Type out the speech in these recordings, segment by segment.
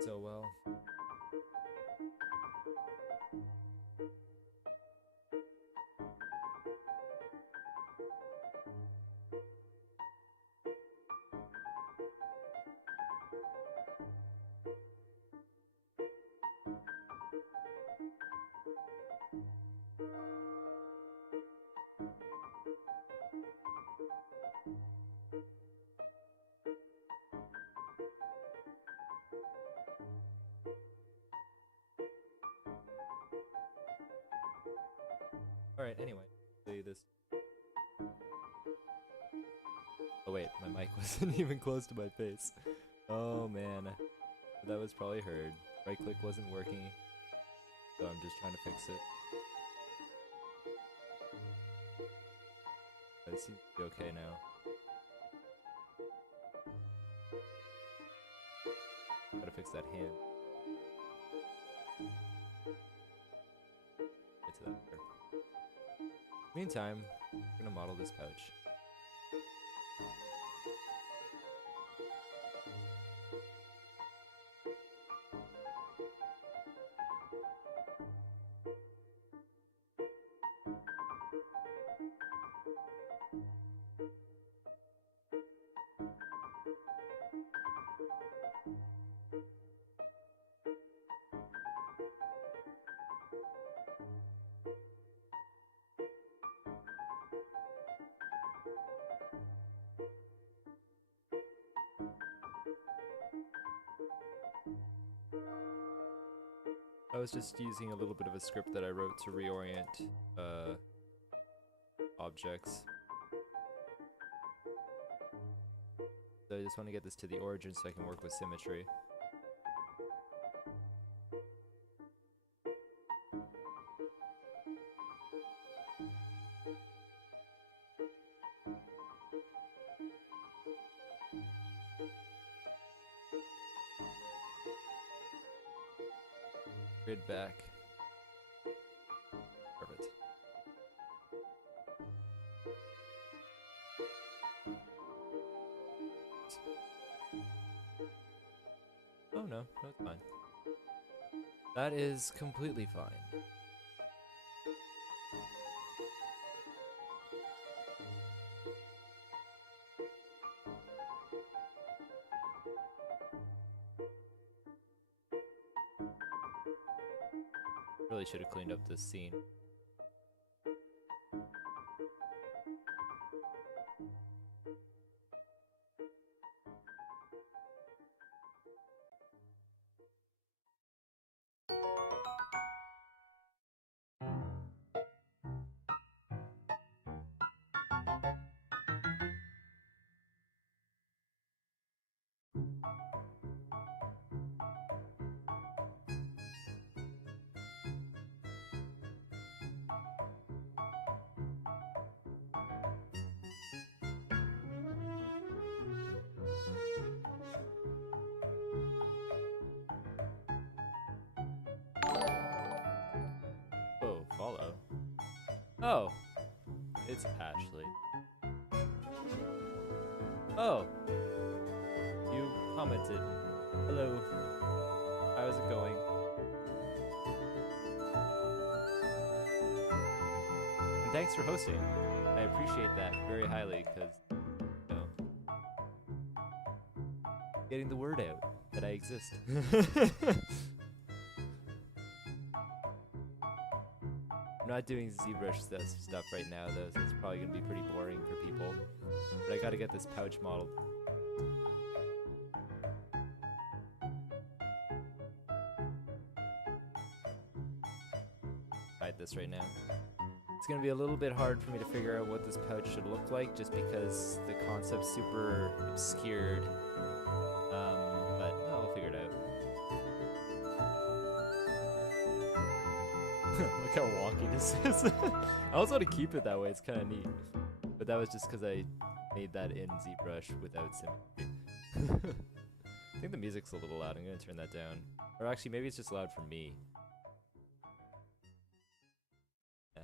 so well. Alright, anyway, see this. Oh wait, my mic wasn't even close to my face. Oh man, that was probably heard. Right click wasn't working, so I'm just trying to fix it. But it seems to be okay now. Gotta fix that hand. Get to that later. Meantime, I'm gonna model this pouch. I was just using a little bit of a script that I wrote to reorient objects. So I just want to get this to the origin so I can work with symmetry. Grid back. Perfect. Oh no, that's fine. That is completely fine. Really should have cleaned up this scene. Oh, follow. Oh, it's Ashley. Oh, you commented. Hello. How's it going? And thanks for hosting. I appreciate that very highly because, you know, getting the word out that I exist. I'm not doing ZBrush stuff right now though, so it's probably gonna be pretty boring for people. But I gotta get this pouch modeled. Hide this right now. It's gonna be a little bit hard for me to figure out what this pouch should look like, just because the concept's super obscured. But I'll figure it out. Look how wonky this is. I also want to keep it that way, it's kind of neat. But that was just because I made that in ZBrush without symmetry. I think the music's a little loud, I'm going to turn that down. Or actually, maybe it's just loud for me. Yeah.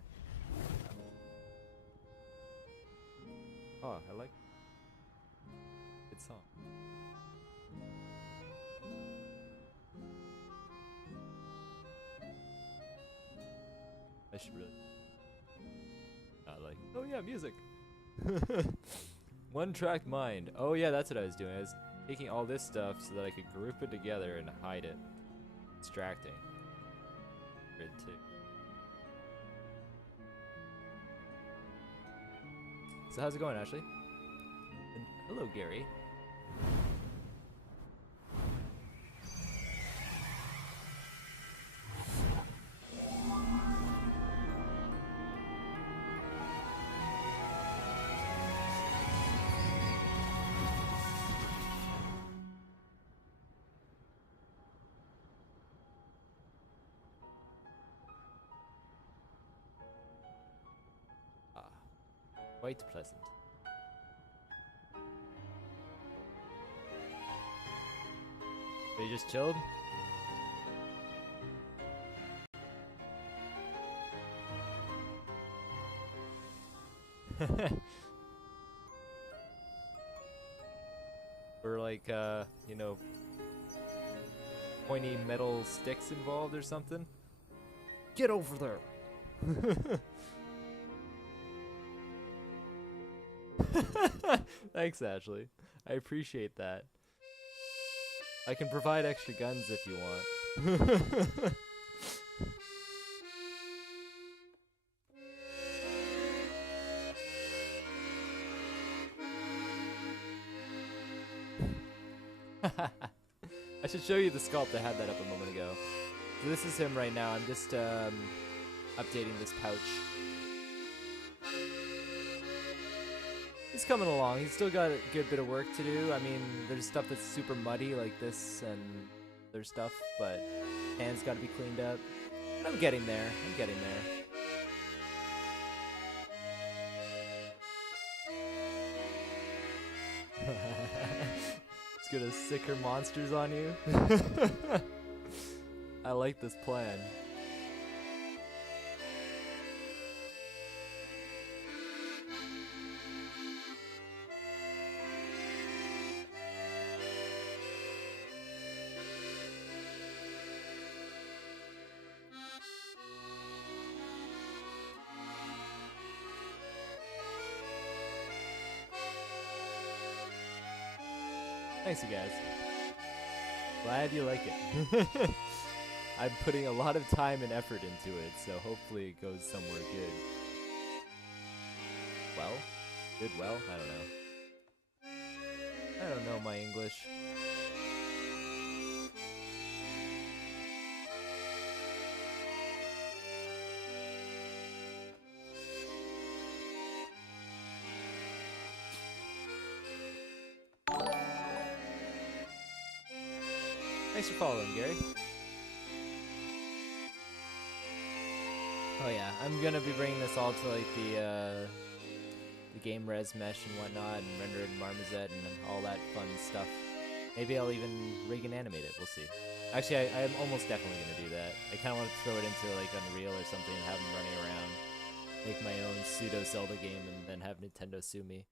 Oh, I like... Good song. I should really. Like, oh yeah, music. One track mind. Oh yeah, that's what I was doing. I was taking all this stuff so that I could group it together and hide it. Extracting. Grid 2. So how's it going, Ashley? And hello, Gary. Quite pleasant. So you just chilled? Or like, you know, pointy metal sticks involved or something? Get over there! Thanks, Ashley. I appreciate that. I can provide extra guns if you want. I should show you the sculpt. I had that up a moment ago. So this is him right now. I'm just updating this pouch. He's coming along. He's still got a good bit of work to do. I mean, there's stuff that's super muddy like this and there's stuff, but hands got to be cleaned up. I'm getting there. I'm getting there. It's gonna sicker monsters on you. I like this plan. Thanks, you guys. Glad you like it. I'm putting a lot of time and effort into it, so hopefully it goes somewhere good. Well? Good well? I don't know my English. Thanks for following, Gary. Oh yeah, I'm gonna be bringing this all to like the game res mesh and whatnot, and render it in Marmoset and all that fun stuff. Maybe I'll even rig and animate it. We'll see. Actually, I'm almost definitely gonna do that. I kind of want to throw it into like Unreal or something and have them running around, make my own pseudo Zelda game, and then have Nintendo sue me.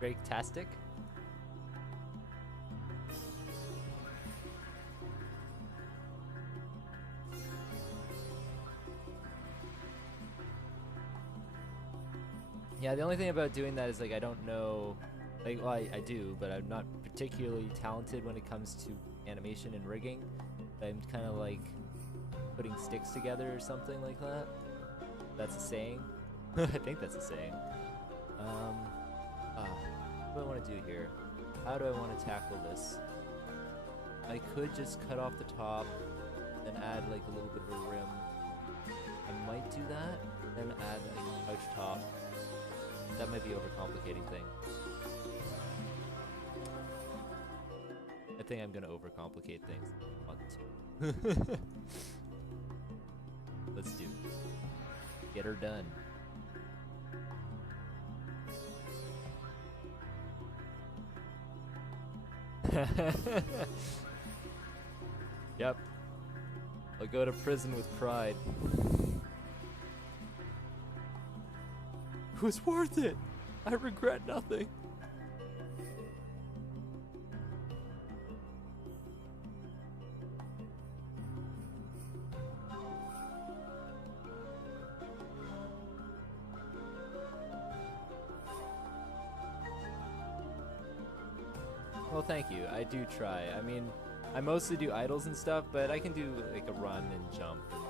Breaktastic? Yeah, the only thing about doing that is like I don't know, like, well, I do, but I'm not particularly talented when it comes to animation and rigging. I'm kind of like putting sticks together or something like that. That's a saying. I think that's a saying. What do I want to do here? How do I want to tackle this? I could just cut off the top and add like a little bit of a rim. I might do that, then add like a pouch top. That might be overcomplicating things. I think I'm gonna overcomplicate things. I want to. Let's do it. Get her done. Yep. I'll go to prison with pride. It was worth it. I regret nothing. Well, thank you. I do try. I mean, I mostly do idols and stuff, but I can do like a run and jump and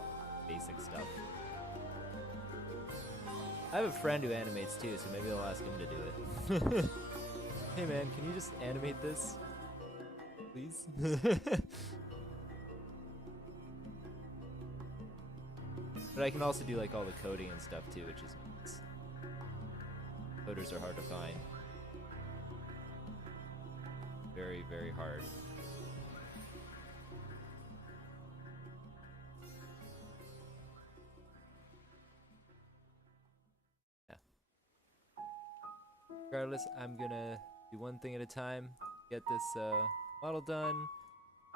basic stuff. I have a friend who animates too, so maybe I'll ask him to do it. Hey man, can you just animate this? Please? But I can also do like all the coding and stuff too, which is nice. Coders are hard to find. Very, very hard. Yeah. Regardless, I'm gonna do one thing at a time, get this model done.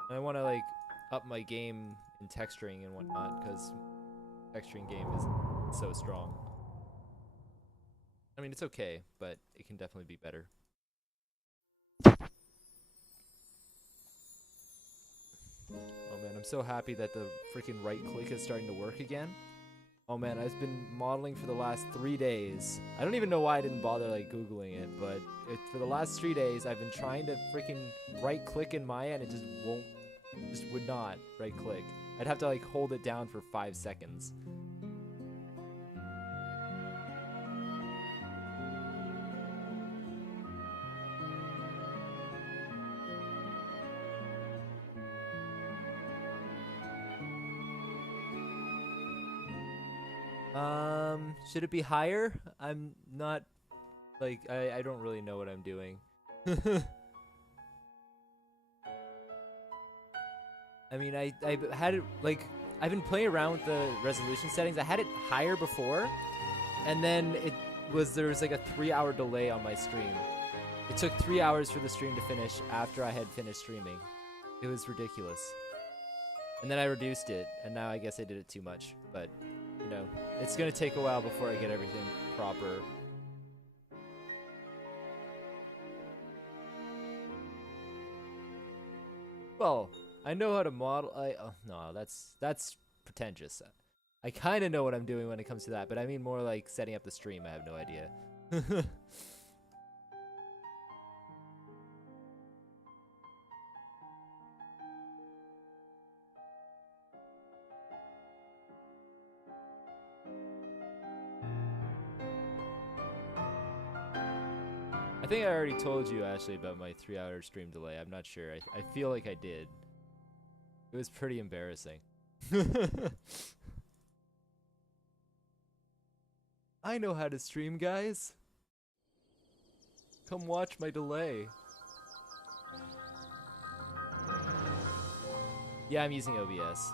And I want to like up my game in texturing and whatnot, because texturing game is so strong. I mean, it's okay, but it can definitely be better. Oh man, I'm so happy that the freaking right click is starting to work again. Oh man, I've been modeling for the last 3 days. I don't even know why I didn't bother like Googling it, but for the last 3 days, I've been trying to freaking right click in Maya and it just would not right click. I'd have to like hold it down for 5 seconds. Should it be higher? I'm not, like, I don't really know what I'm doing. I mean, I had it, like, I've been playing around with the resolution settings. I had it higher before, and then there was like a 3-hour delay on my stream. It took 3 hours for the stream to finish after I had finished streaming. It was ridiculous. And then I reduced it, and now I guess I did it too much, but... You know, it's gonna take a while before I get everything proper. Well, I know how to model. Oh no, that's pretentious. I kind of know what I'm doing when it comes to that, but I mean more like setting up the stream. I have no idea. I think I already told you, Ashley, about my 3-hour stream delay. I'm not sure. I feel like I did. It was pretty embarrassing. I know how to stream, guys. Come watch my delay. Yeah, I'm using OBS.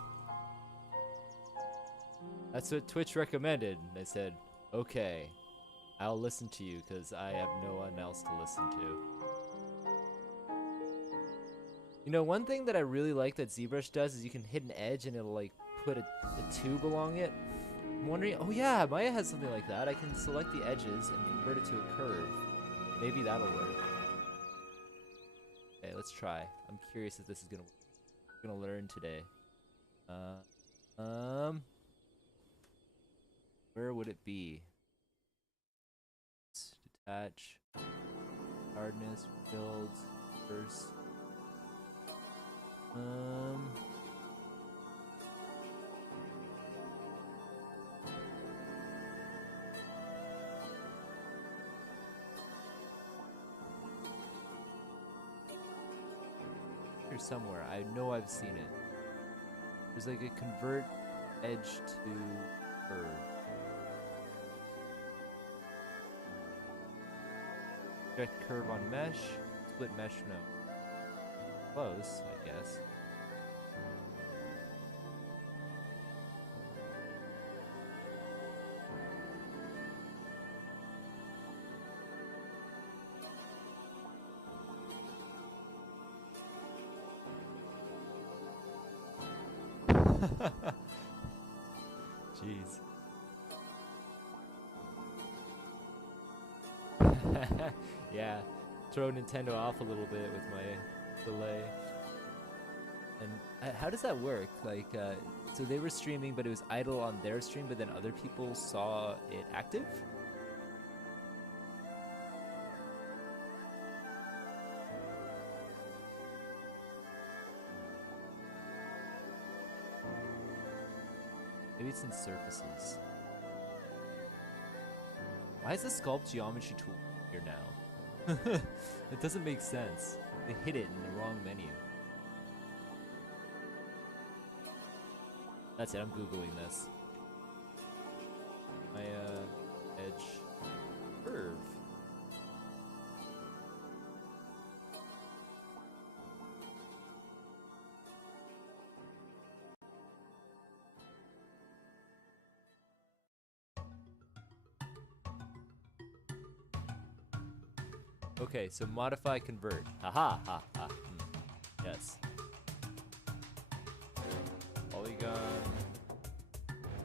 That's what Twitch recommended. And I said, okay. I'll listen to you because I have no one else to listen to. You know, one thing that I really like that ZBrush does is you can hit an edge and it'll like put a tube along it. I'm wondering, oh yeah, Maya has something like that. I can select the edges and convert it to a curve. Maybe that'll work. Okay, let's try. I'm curious if this is gonna work. I'm gonna learn today. Where would it be? Detach, hardness, builds, first. Here somewhere. I know I've seen it. There's like a convert edge to curve. Direct curve on mesh, split mesh, no. Close, I guess. Jeez. Yeah, throw Nintendo off a little bit with my delay. And how does that work? Like, so they were streaming, but it was idle on their stream, but then other people saw it active? Maybe it's in surfaces. Why is the sculpt geometry tool here now? It doesn't make sense. They hit it in the wrong menu. That's it, I'm Googling this. My, edge curve. Okay, so modify convert. Haha, ha, ha. Yes. Polygon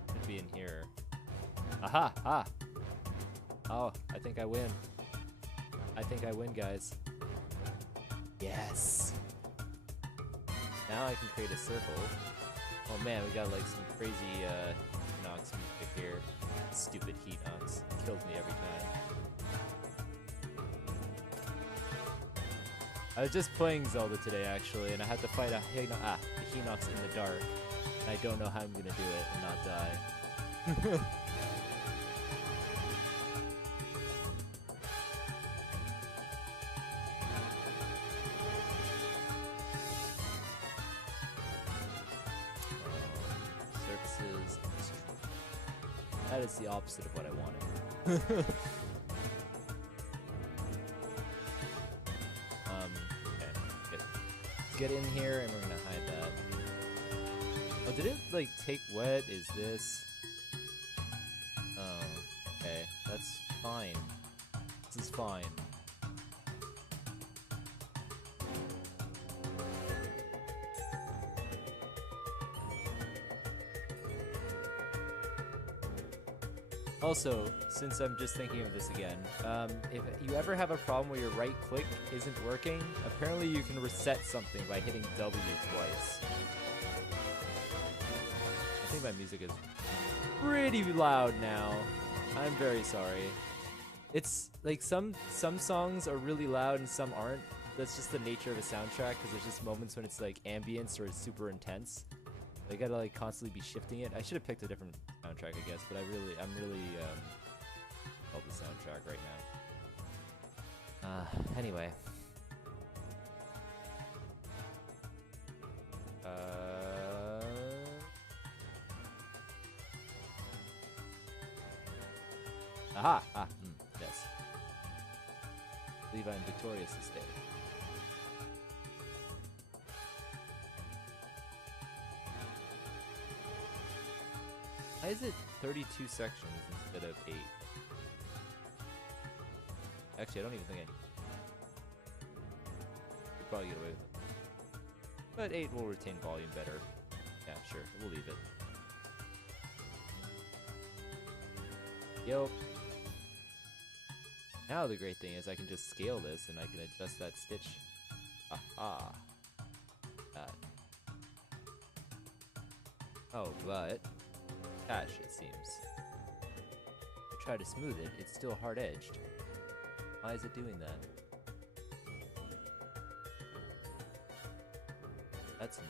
should be in here. Aha, ha. Oh, I think I win. I think I win, guys. Yes. Now I can create a circle. Oh man, we got like some crazy Hinox music here. Stupid Hinox kills me every time. I was just playing Zelda today, actually, and I had to fight a Hinox in the dark. And I don't know how I'm gonna do it and not die. Surfaces. That is the opposite of what I wanted. Get in here and we're gonna hide that. Oh, did it like take wet? Is this? Oh, okay, that's fine. This is fine. Also, since I'm just thinking of this again, if you ever have a problem where your right click isn't working, apparently you can reset something by hitting W twice. I think my music is pretty loud now. I'm very sorry. It's like some songs are really loud and some aren't. That's just the nature of a soundtrack, because there's just moments when it's like ambience or it's super intense. They gotta like constantly be shifting it. I should have picked a different soundtrack, I guess, but I'm really love the soundtrack right now. Anyway. Aha! Yes. I believe I'm victorious this day. Why is it 32 sections instead of 8? Actually, I don't even think I could probably get away with it. But 8 will retain volume better. Yeah, sure. We'll leave it. Yo. Now the great thing is I can just scale this and I can adjust that stitch. Aha. That. Oh, but cache, it seems. To try to smooth it, it's still hard-edged. Why is it doing that? That's new.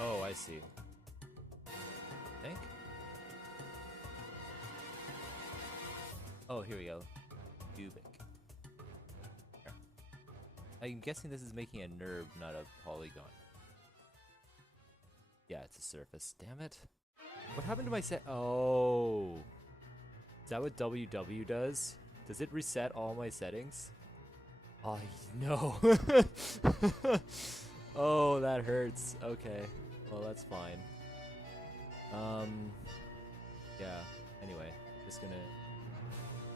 Oh, I see. I think. Oh, here we go. Cubic. Here. I'm guessing this is making a NURB, not a polygon. Yeah, it's a surface. Damn it. What happened to my set? Oh. Is that what WW does? Does it reset all my settings? Oh, no. Oh, that hurts. Okay. Well, that's fine. Yeah. Anyway, just gonna...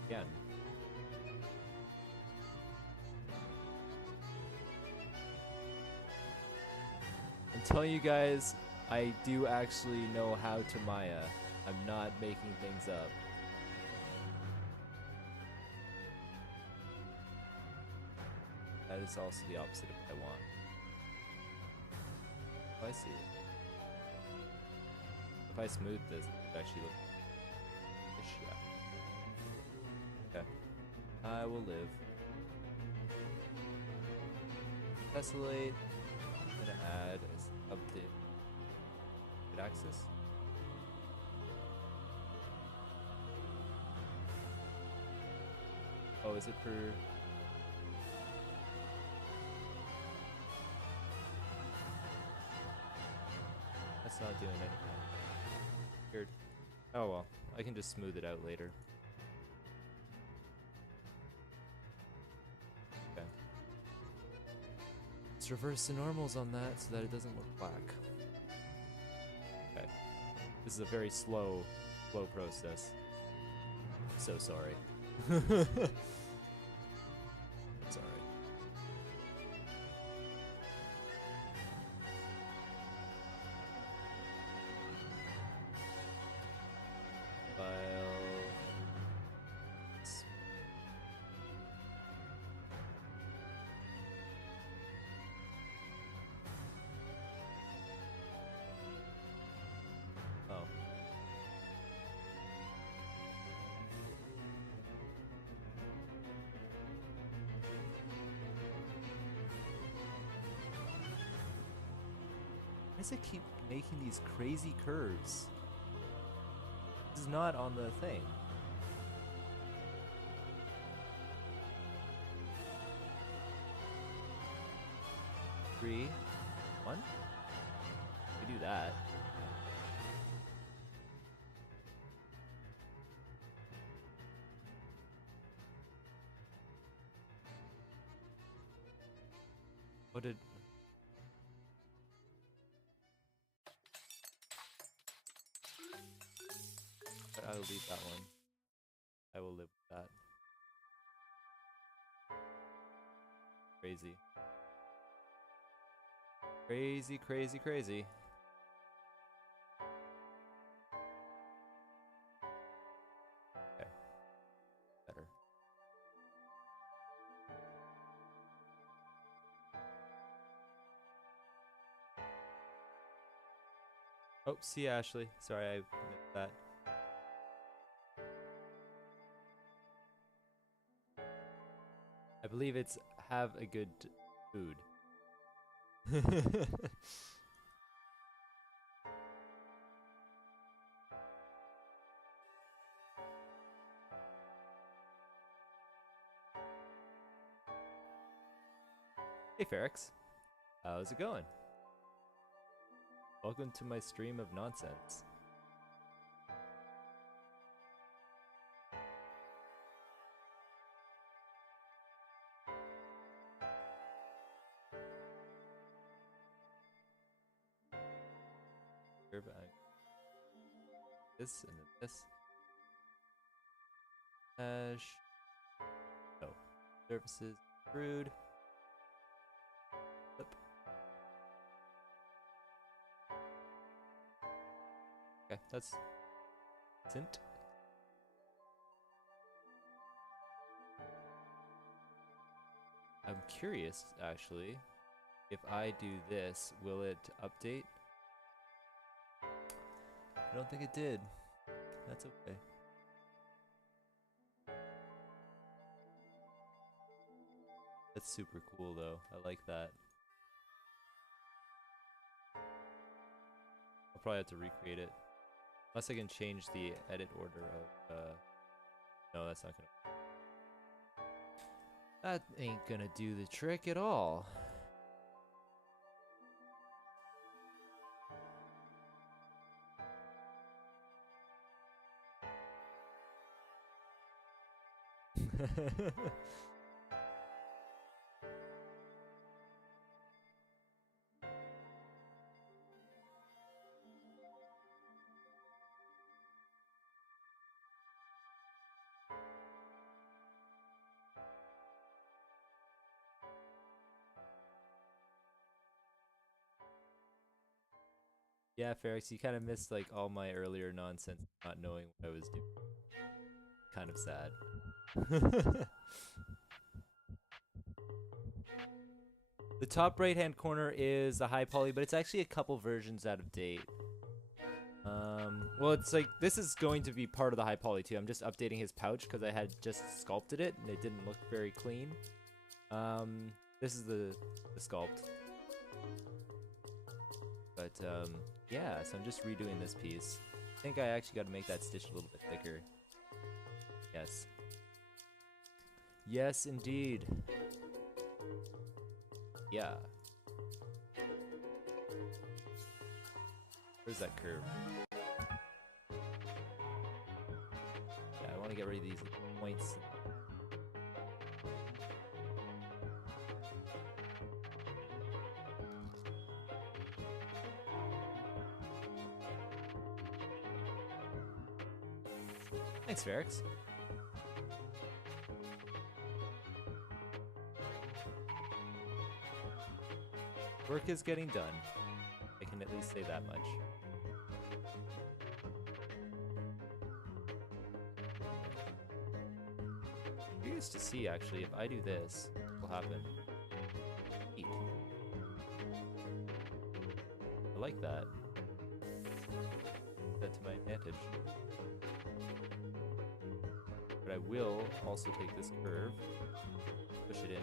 Again. telling you guys, I do actually know how to Maya. I'm not making things up. That is also the opposite of what I want. Oh, I see it. If I smooth this, it actually look ish, yeah. Okay. I will live. Tessellate. I'm gonna add as update axis. Oh, is it for? That's not doing anything. Weird. Oh well, I can just smooth it out later. Okay. Let's reverse the normals on that so that it doesn't look black. Okay. This is a very slow process. I'm so sorry. Sorry. Oh. Why does it keep making these crazy curves? This is not on the thing. Three, one. We do that. What did? But I will leave that one. I will live with that. Crazy. Crazy, crazy, crazy. Okay. Better. Oh, see Ashley. Sorry, I missed that. I believe it's have a good food. Hey Ferrex, how's it going? Welcome to my stream of nonsense. This and then this. Hash. No. Services. Crude. Flip. Okay, that's Sint. I'm curious, actually, if I do this, will it update? I don't think it did. That's okay. That's super cool, though. I like that. I'll probably have to recreate it. Unless I can change the edit order of, no, that's not gonna. That ain't gonna do the trick at all. Yeah, Ferrex, you kind of missed like all my earlier nonsense, not knowing what I was doing. Kind of sad. The top right hand corner is a high poly, but it's actually a couple versions out of date. Well, it's like, this is going to be part of the high poly too. I'm just updating his pouch because I had just sculpted it and it didn't look very clean. This is the sculpt. But, yeah, so I'm just redoing this piece. I think I actually got to make that stitch a little bit thicker. Yes. Yes, indeed. Yeah. Where's that curve? Yeah, I want to get rid of these points. Thanks, Ferrex. Work is getting done. I can at least say that much. Curious to see, actually, if I do this, what will happen. Eat. I like that. That to my advantage. But I will also take this curve, push it in.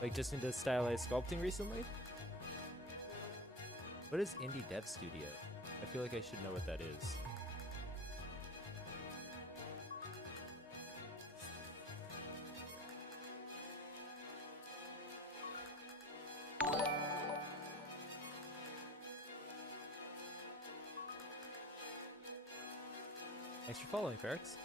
Like just into stylized sculpting recently? What is Indie Dev Studio? I feel like I should know what that is. Thanks for following, Ferrex.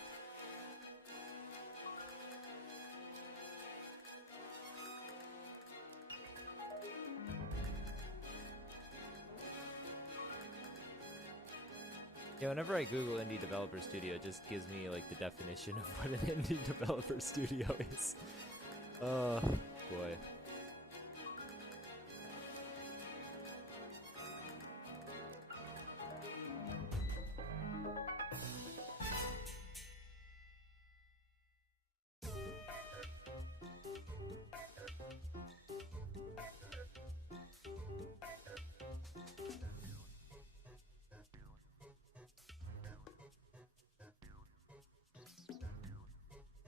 Yeah, whenever I Google Indie Developer Studio, it just gives me like the definition of what an Indie Developer Studio is. Oh, boy.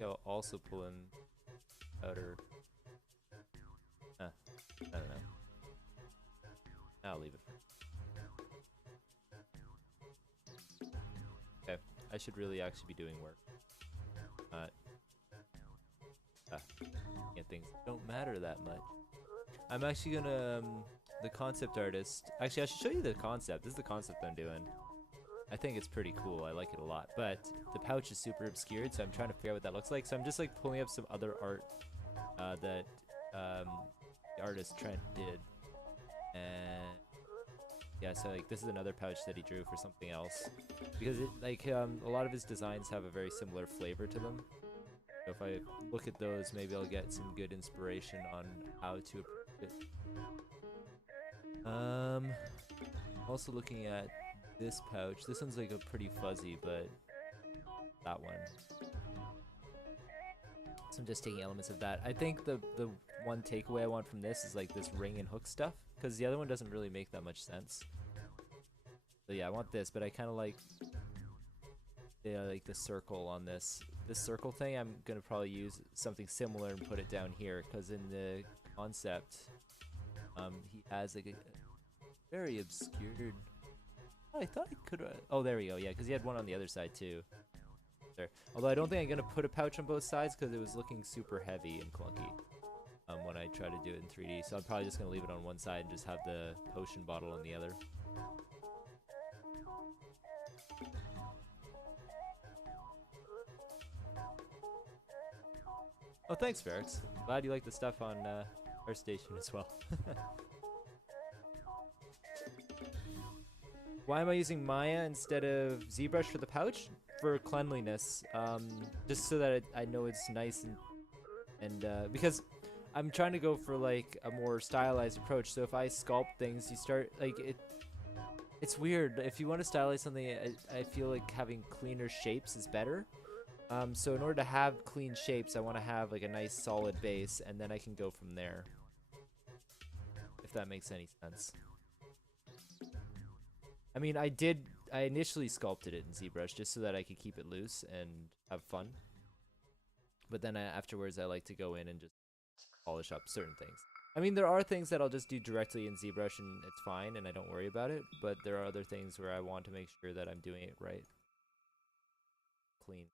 I'll also pull in outer. I don't know. I'll leave it. Okay, I should really actually be doing work. Yeah, things don't matter that much. I'm actually gonna, the concept artist. Actually, I should show you the concept. This is the concept I'm doing. I think it's pretty cool. I like it a lot. But the pouch is super obscured, so I'm trying to figure out what that looks like. So I'm just like pulling up some other art that the artist Trent did. And yeah, so like this is another pouch that he drew for something else. Because it like a lot of his designs have a very similar flavor to them. So if I look at those, maybe I'll get some good inspiration on how to approach it. Also looking at this pouch. This one's like a pretty fuzzy, but that one. So I'm just taking elements of that. I think the one takeaway I want from this is like this ring and hook stuff, because the other one doesn't really make that much sense. So yeah, I want this, but I kind of like the circle on this. This circle thing, I'm gonna probably use something similar and put it down here, because in the concept, he has like a very obscured. I thought I could. Oh, there we go. Yeah, because he had one on the other side too. There. Although I don't think I'm gonna put a pouch on both sides because it was looking super heavy and clunky when I tried to do it in 3D. So I'm probably just gonna leave it on one side and just have the potion bottle on the other. Oh, thanks, Ferrex. Glad you like the stuff on our station as well. Why am I using Maya instead of ZBrush for the pouch? For cleanliness, just so that I know it's nice and because I'm trying to go for like a more stylized approach. So if I sculpt things, you start like it. It's weird. If you want to stylize something, I feel like having cleaner shapes is better. So in order to have clean shapes, I want to have like a nice solid base, and then I can go from there. If that makes any sense. I mean, I initially sculpted it in ZBrush just so that I could keep it loose and have fun. But then afterwards, I like to go in and just polish up certain things. I mean, there are things that I'll just do directly in ZBrush and it's fine and I don't worry about it. But there are other things where I want to make sure that I'm doing it right. Clean.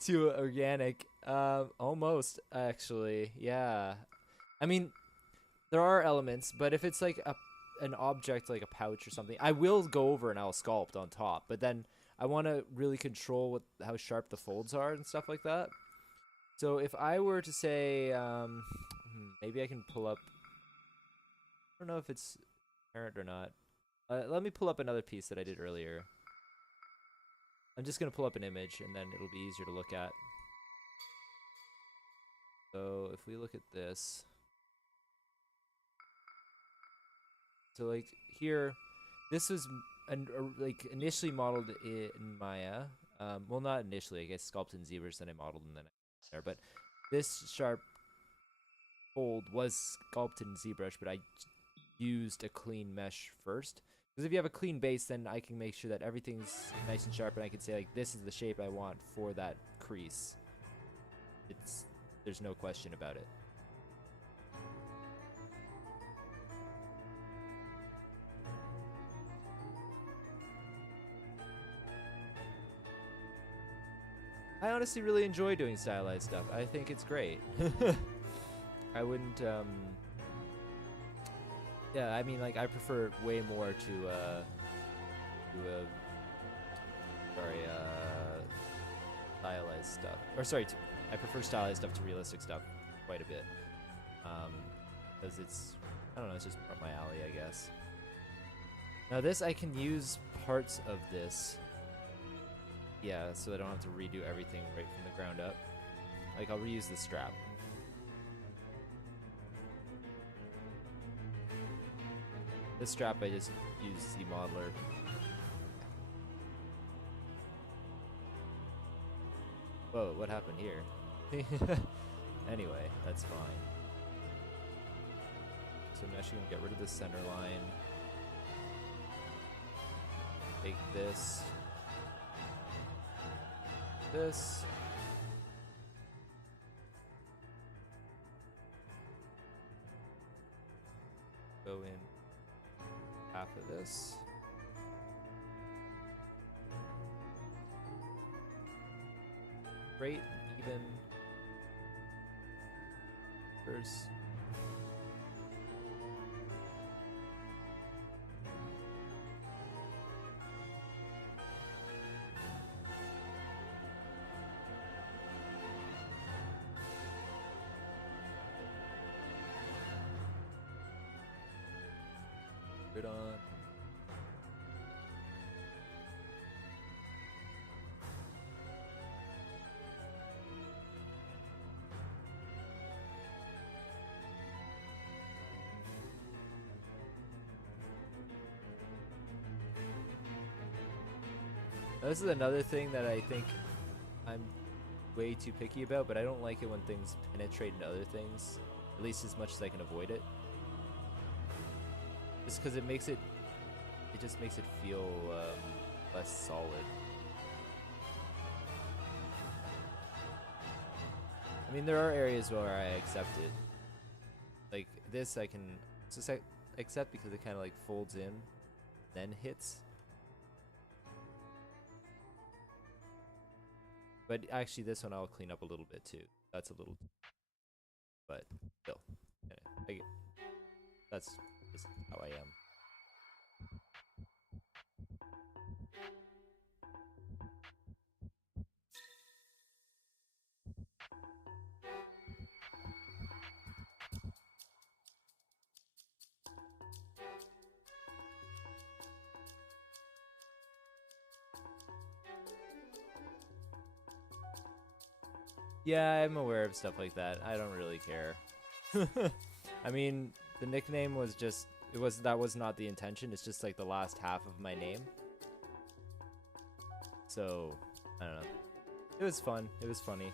Too organic. Almost, actually. Yeah. I mean, there are elements, but if it's like an object like a pouch or something, I will go over and I'll sculpt on top. But then I want to really control how sharp the folds are and stuff like that. So if I were to say, maybe I can pull up. I don't know if it's apparent or not. Let me pull up another piece that I did earlier. I'm just gonna pull up an image and then it'll be easier to look at. So if we look at this. So like here, this was like initially modeled in Maya. Well, not initially, I guess sculpted in ZBrush, then I modeled and then there. But this sharp fold was sculpted in ZBrush, but I used a clean mesh first. Because if you have a clean base, then I can make sure that everything's nice and sharp, and I can say like, this is the shape I want for that crease. There's no question about it. I honestly really enjoy doing stylized stuff. I think it's great. I wouldn't, yeah, I mean, like, I prefer way more to stylized stuff. Or, sorry, I prefer stylized stuff to realistic stuff quite a bit. Because it's, I don't know, it's just up my alley, I guess. Now this, I can use parts of this. Yeah, so I don't have to redo everything right from the ground up. Like, I'll reuse the strap. This strap, I just use ZModeler. Whoa, what happened here? Anyway, that's fine. So I'm actually gonna get rid of the center line. Take this. This. Go in half of this. Straight, even. First. Good on. Now, this is another thing that I think I'm way too picky about, but I don't like it when things penetrate into other things, at least as much as I can avoid it. Just because it just makes it feel less solid. I mean, there are areas where I accept it. Like this, I can just accept because it kind of like folds in, then hits. But actually, this one I'll clean up a little bit too. That's a little, but still, that's just how I am. Yeah, I'm aware of stuff like that. I don't really care. I mean, the nickname was just that was not the intention. It's just like the last half of my name. So, I don't know. It was fun. It was funny.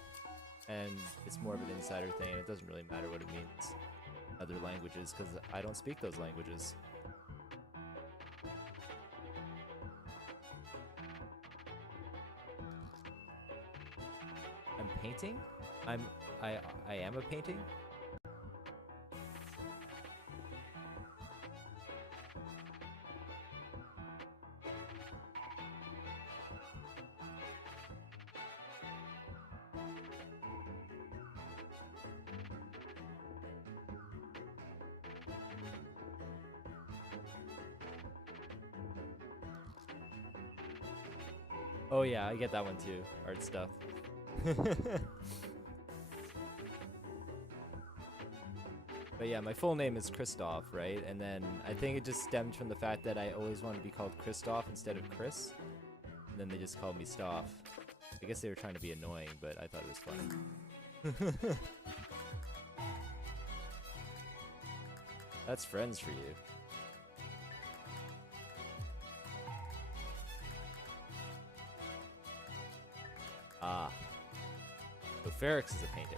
And it's more of an insider thing, and it doesn't really matter what it means in other languages, because I don't speak those languages. I'm painting? I am a painting? Oh yeah, I get that one too. Art stuff. But yeah, my full name is Stoff, right? And then I think it just stemmed from the fact that I always wanted to be called Stoff instead of Chris. And then they just called me Stoff. I guess they were trying to be annoying, but I thought it was funny. That's friends for you. Ah. So Ferrix is a painting.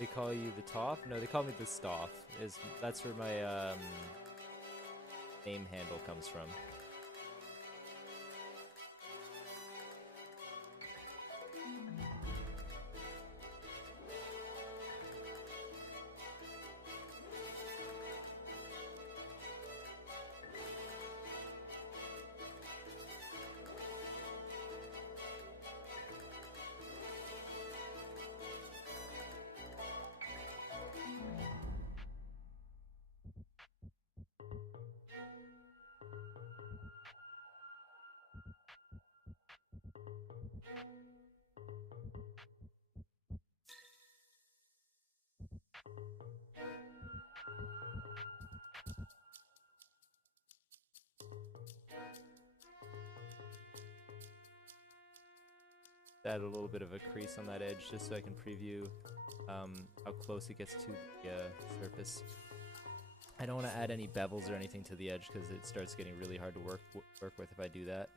They call you the Toff? No, they call me the Stoff. That's where my name handle comes from. Add a little bit of a crease on that edge just so I can preview how close it gets to the surface. I don't want to add any bevels or anything to the edge because it starts getting really hard to work with if I do that.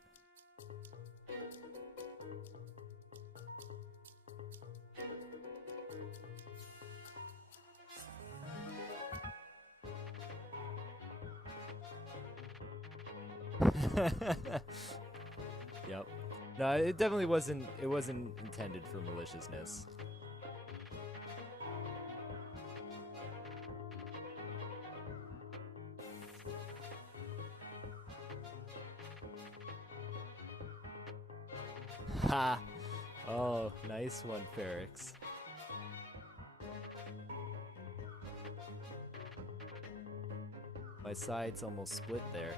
Yep. No, it definitely wasn't. It wasn't intended for maliciousness. Ha! Oh, nice one, Ferrix. My sides almost split there.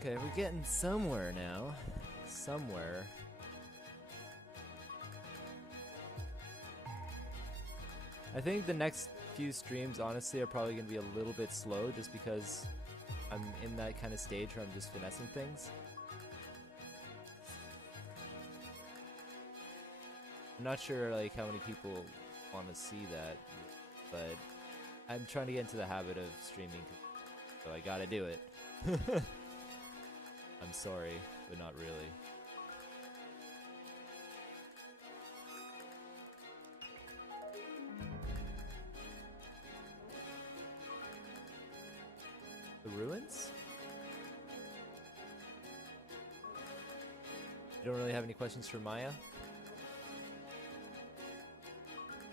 Okay, we're getting somewhere now. Somewhere. I think the next few streams, honestly, are probably going to be a little bit slow just because I'm in that kind of stage where I'm just finessing things. I'm not sure like how many people want to see that, but I'm trying to get into the habit of streaming, so I gotta do it. I'm sorry, but not really. The ruins? You don't really have any questions for Maya?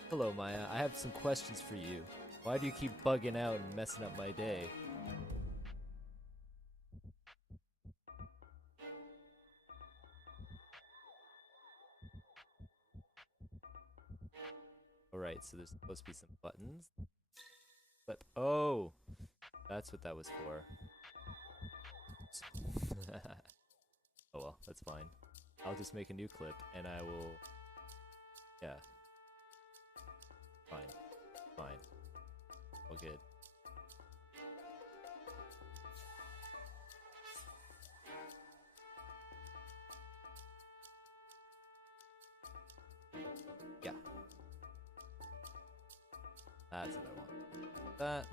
Hello, Maya. I have some questions for you. Why do you keep bugging out and messing up my day? Alright, so there's supposed to be some buttons. But, oh! That's what that was for. Oh well, that's fine. I'll just make a new clip, and I will... Yeah. Fine. Fine. All good. Yeah. That's what I want. That.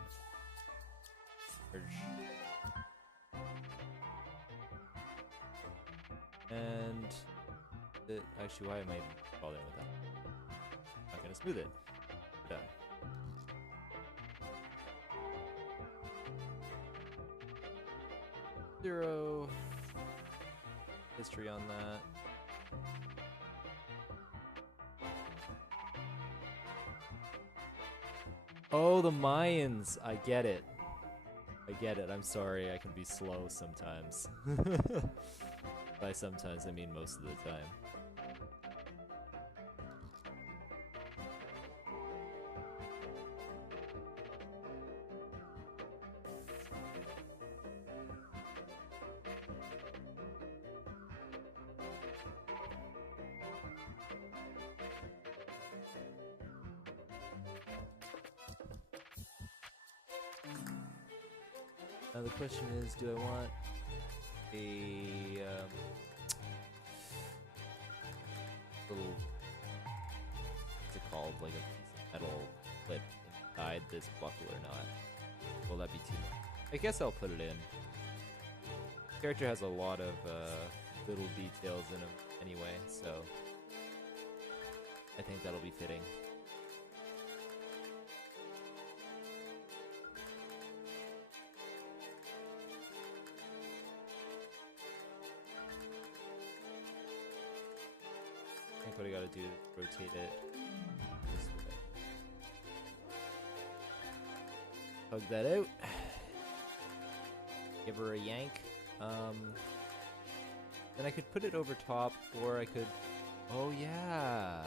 Merge. And... actually, why am I bothering with that? I'm not gonna smooth it. Done. Zero history on that. Oh, the Mayans! I get it. I get it. I'm sorry. I can be slow sometimes. By sometimes, I mean most of the time. Now the question is, do I want a little, what's it called, like a piece of metal clip inside this buckle or not? Will that be too much? I guess I'll put it in. The character has a lot of little details in him anyway, so I think that'll be fitting. I think what I gotta do is rotate it this way. Hug that out. Give her a yank. Then I could put it over top, or I could... Oh yeah!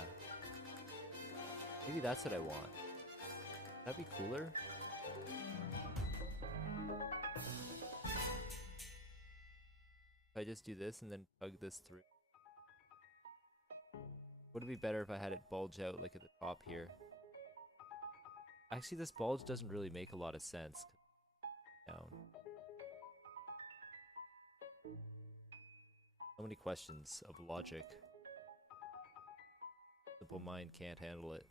Maybe that's what I want. That'd be cooler. If I just do this and then tug this through. Would it be better if I had it bulge out like at the top here? Actually, this bulge doesn't really make a lot of sense. Down. So many questions of logic. Simple mind can't handle it.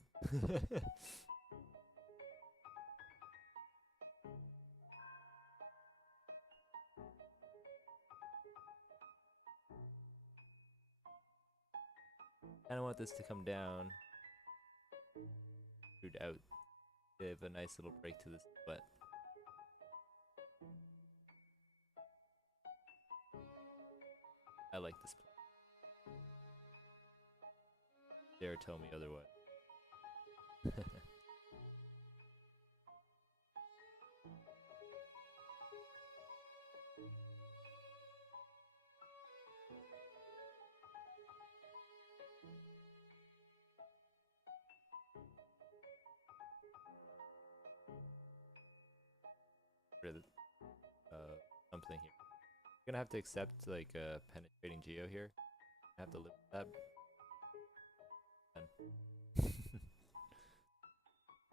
I don't want this to come down. Screwed out. Give a nice little break to this butt. I like this plan. Dare tell me otherwise. Something here. I'm gonna have to accept like penetrating geo here. I have to live with that.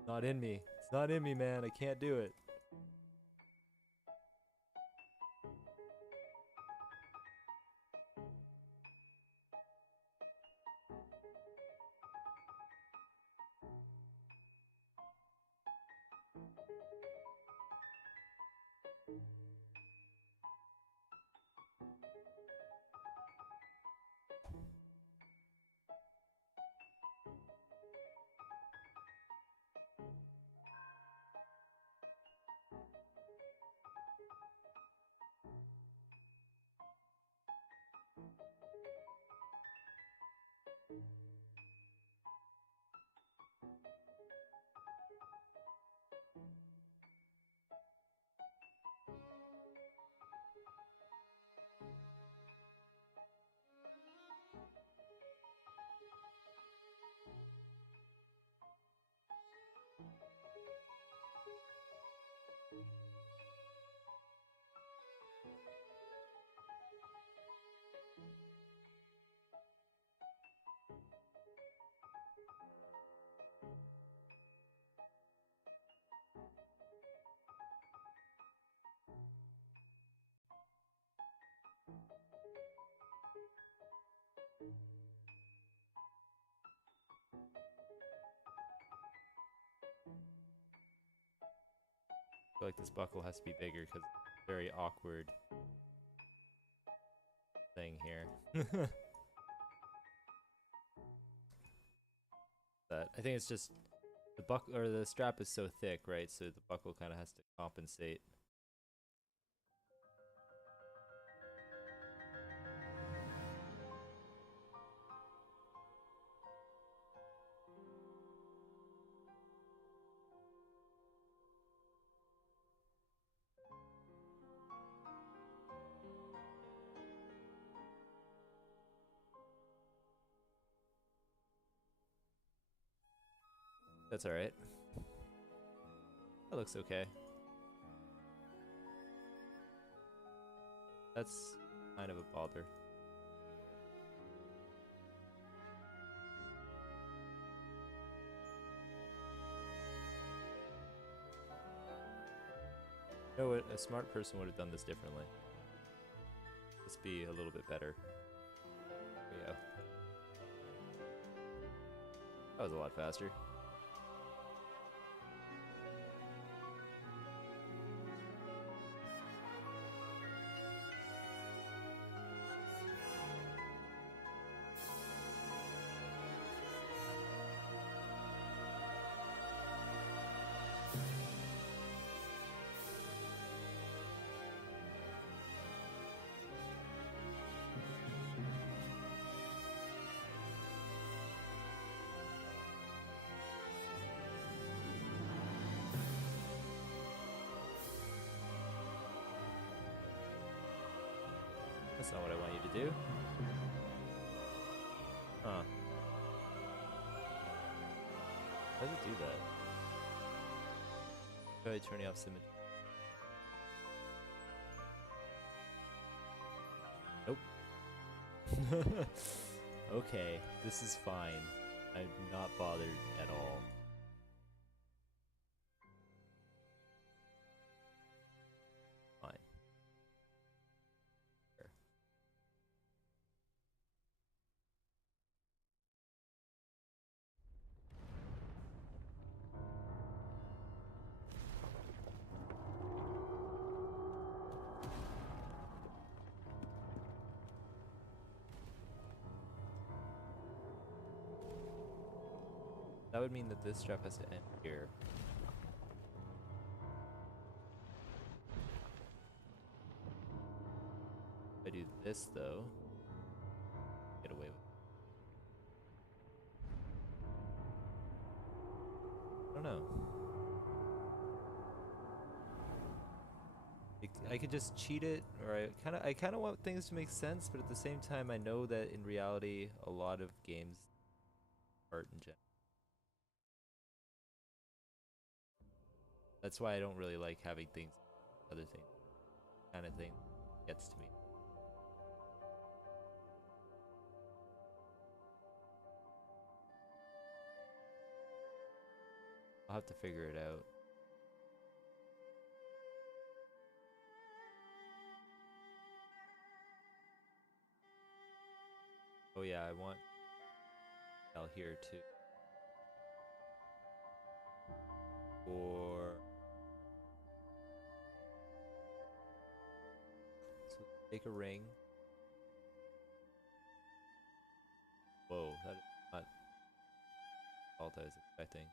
Not in me. It's not in me, man. I can't do it. feel like this buckle has to be bigger because it's a very awkward thing here. That I think it's just the the strap is so thick, right? So the buckle kind of has to compensate. That's all right. That looks okay. That's kind of a bother. You know what? A smart person would have done this differently. Let's be a little bit better. There we go. That was a lot faster. That's not what I want you to do. Huh. How does it do that? Try turning off symmetry. Nope. Okay, this is fine. I'm not bothered at all. Fine. Sure. That would mean that this strap has to end here. If I do this though, get away with it. I don't know. I could just cheat it, or I kind of want things to make sense, but at the same time, I know that in reality, a lot of games, art in general. That's why I don't really like having things, other things, kind of thing, gets to me. I'll have to figure it out. Oh yeah, I want L here too. Or so take a ring. Whoa, that is not all I was expecting.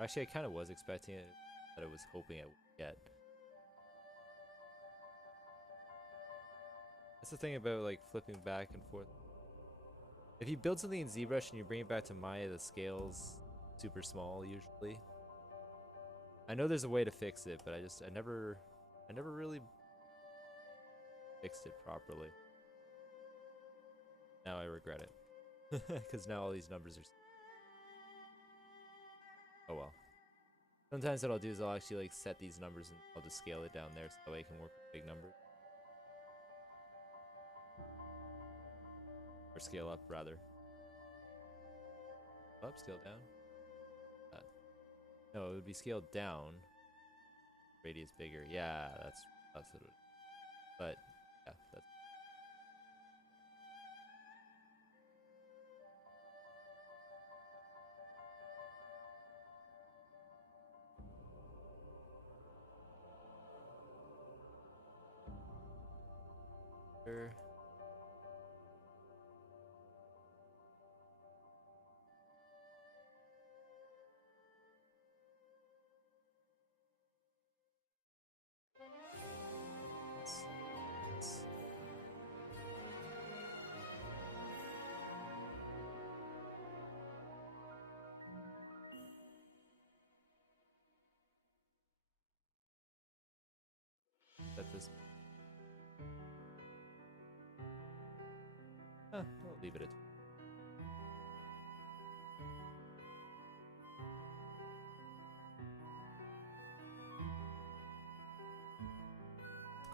Actually, I kind of was expecting it, that I was hoping I would get. That's the thing about like flipping back and forth. If you build something in ZBrush and you bring it back to Maya, the scale's super small usually. I know there's a way to fix it, but I never really fixed it properly. Now I regret it. Because now all these numbers are... Oh well. Sometimes what I'll do is I'll actually like set these numbers and I'll just scale it down there so that way I can work with big numbers. Or scale up, rather. Up, scale down. No, it would be scaled down. Radius bigger. Yeah, that's what it would. But yeah, that's... Sure. Set this. I'll leave it at.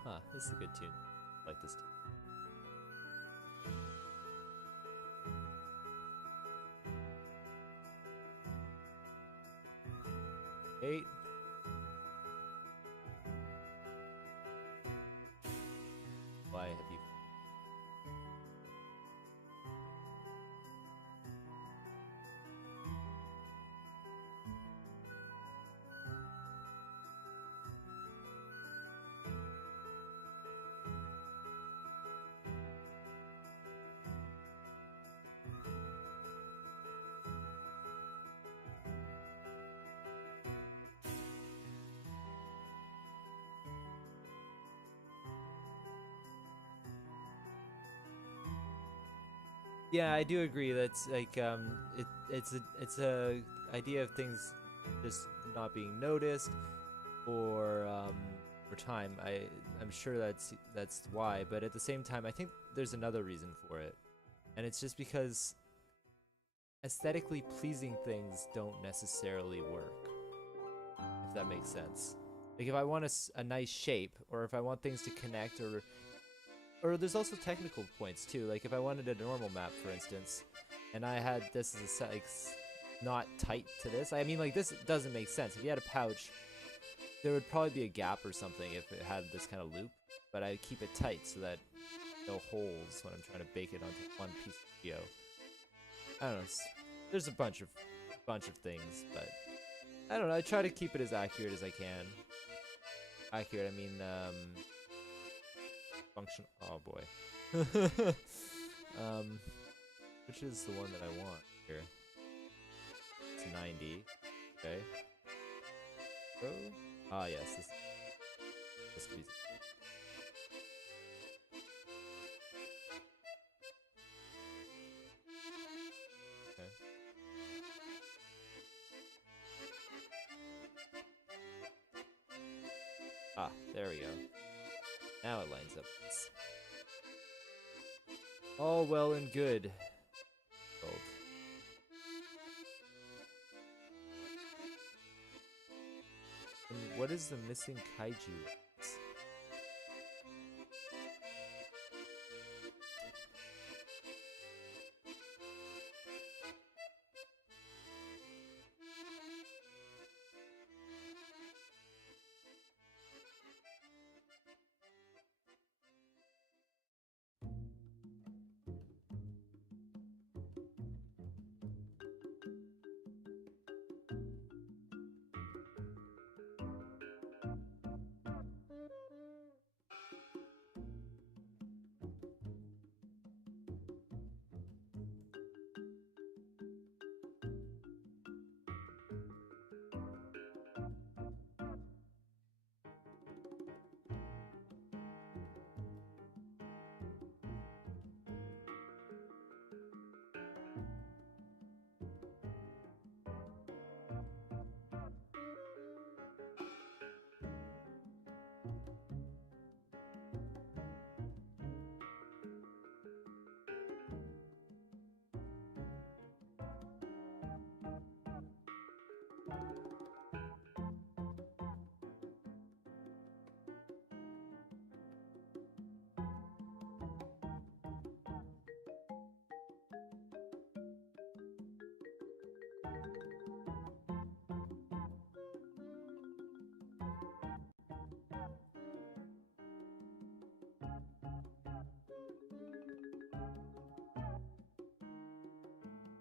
Huh, this is a good tune. I like this tune. Eight. Why have you? Yeah, I do agree. That's like it's a idea of things just not being noticed, or for time. I'm sure that's why, but at the same time, I think there's another reason for it, and it's just because aesthetically pleasing things don't necessarily work. If that makes sense. Like if I want a nice shape, or if I want things to connect, or there's also technical points too. Like if I wanted a normal map, for instance, and I had this as a set, like not tight to this. I mean, like this doesn't make sense. If you had a pouch, there would probably be a gap or something if it had this kind of loop. But I keep it tight so that no holes when I'm trying to bake it onto one piece of Geo. I don't know. There's a bunch of things, but I don't know. I try to keep it as accurate as I can. Accurate, I mean, function. Oh boy. Which is the one that I want here? It's 90. Okay. Pro. Ah, yes. This could be. Okay. Ah, there we go. Now it lines up. All well and good. Gold. And what is the missing kaiju?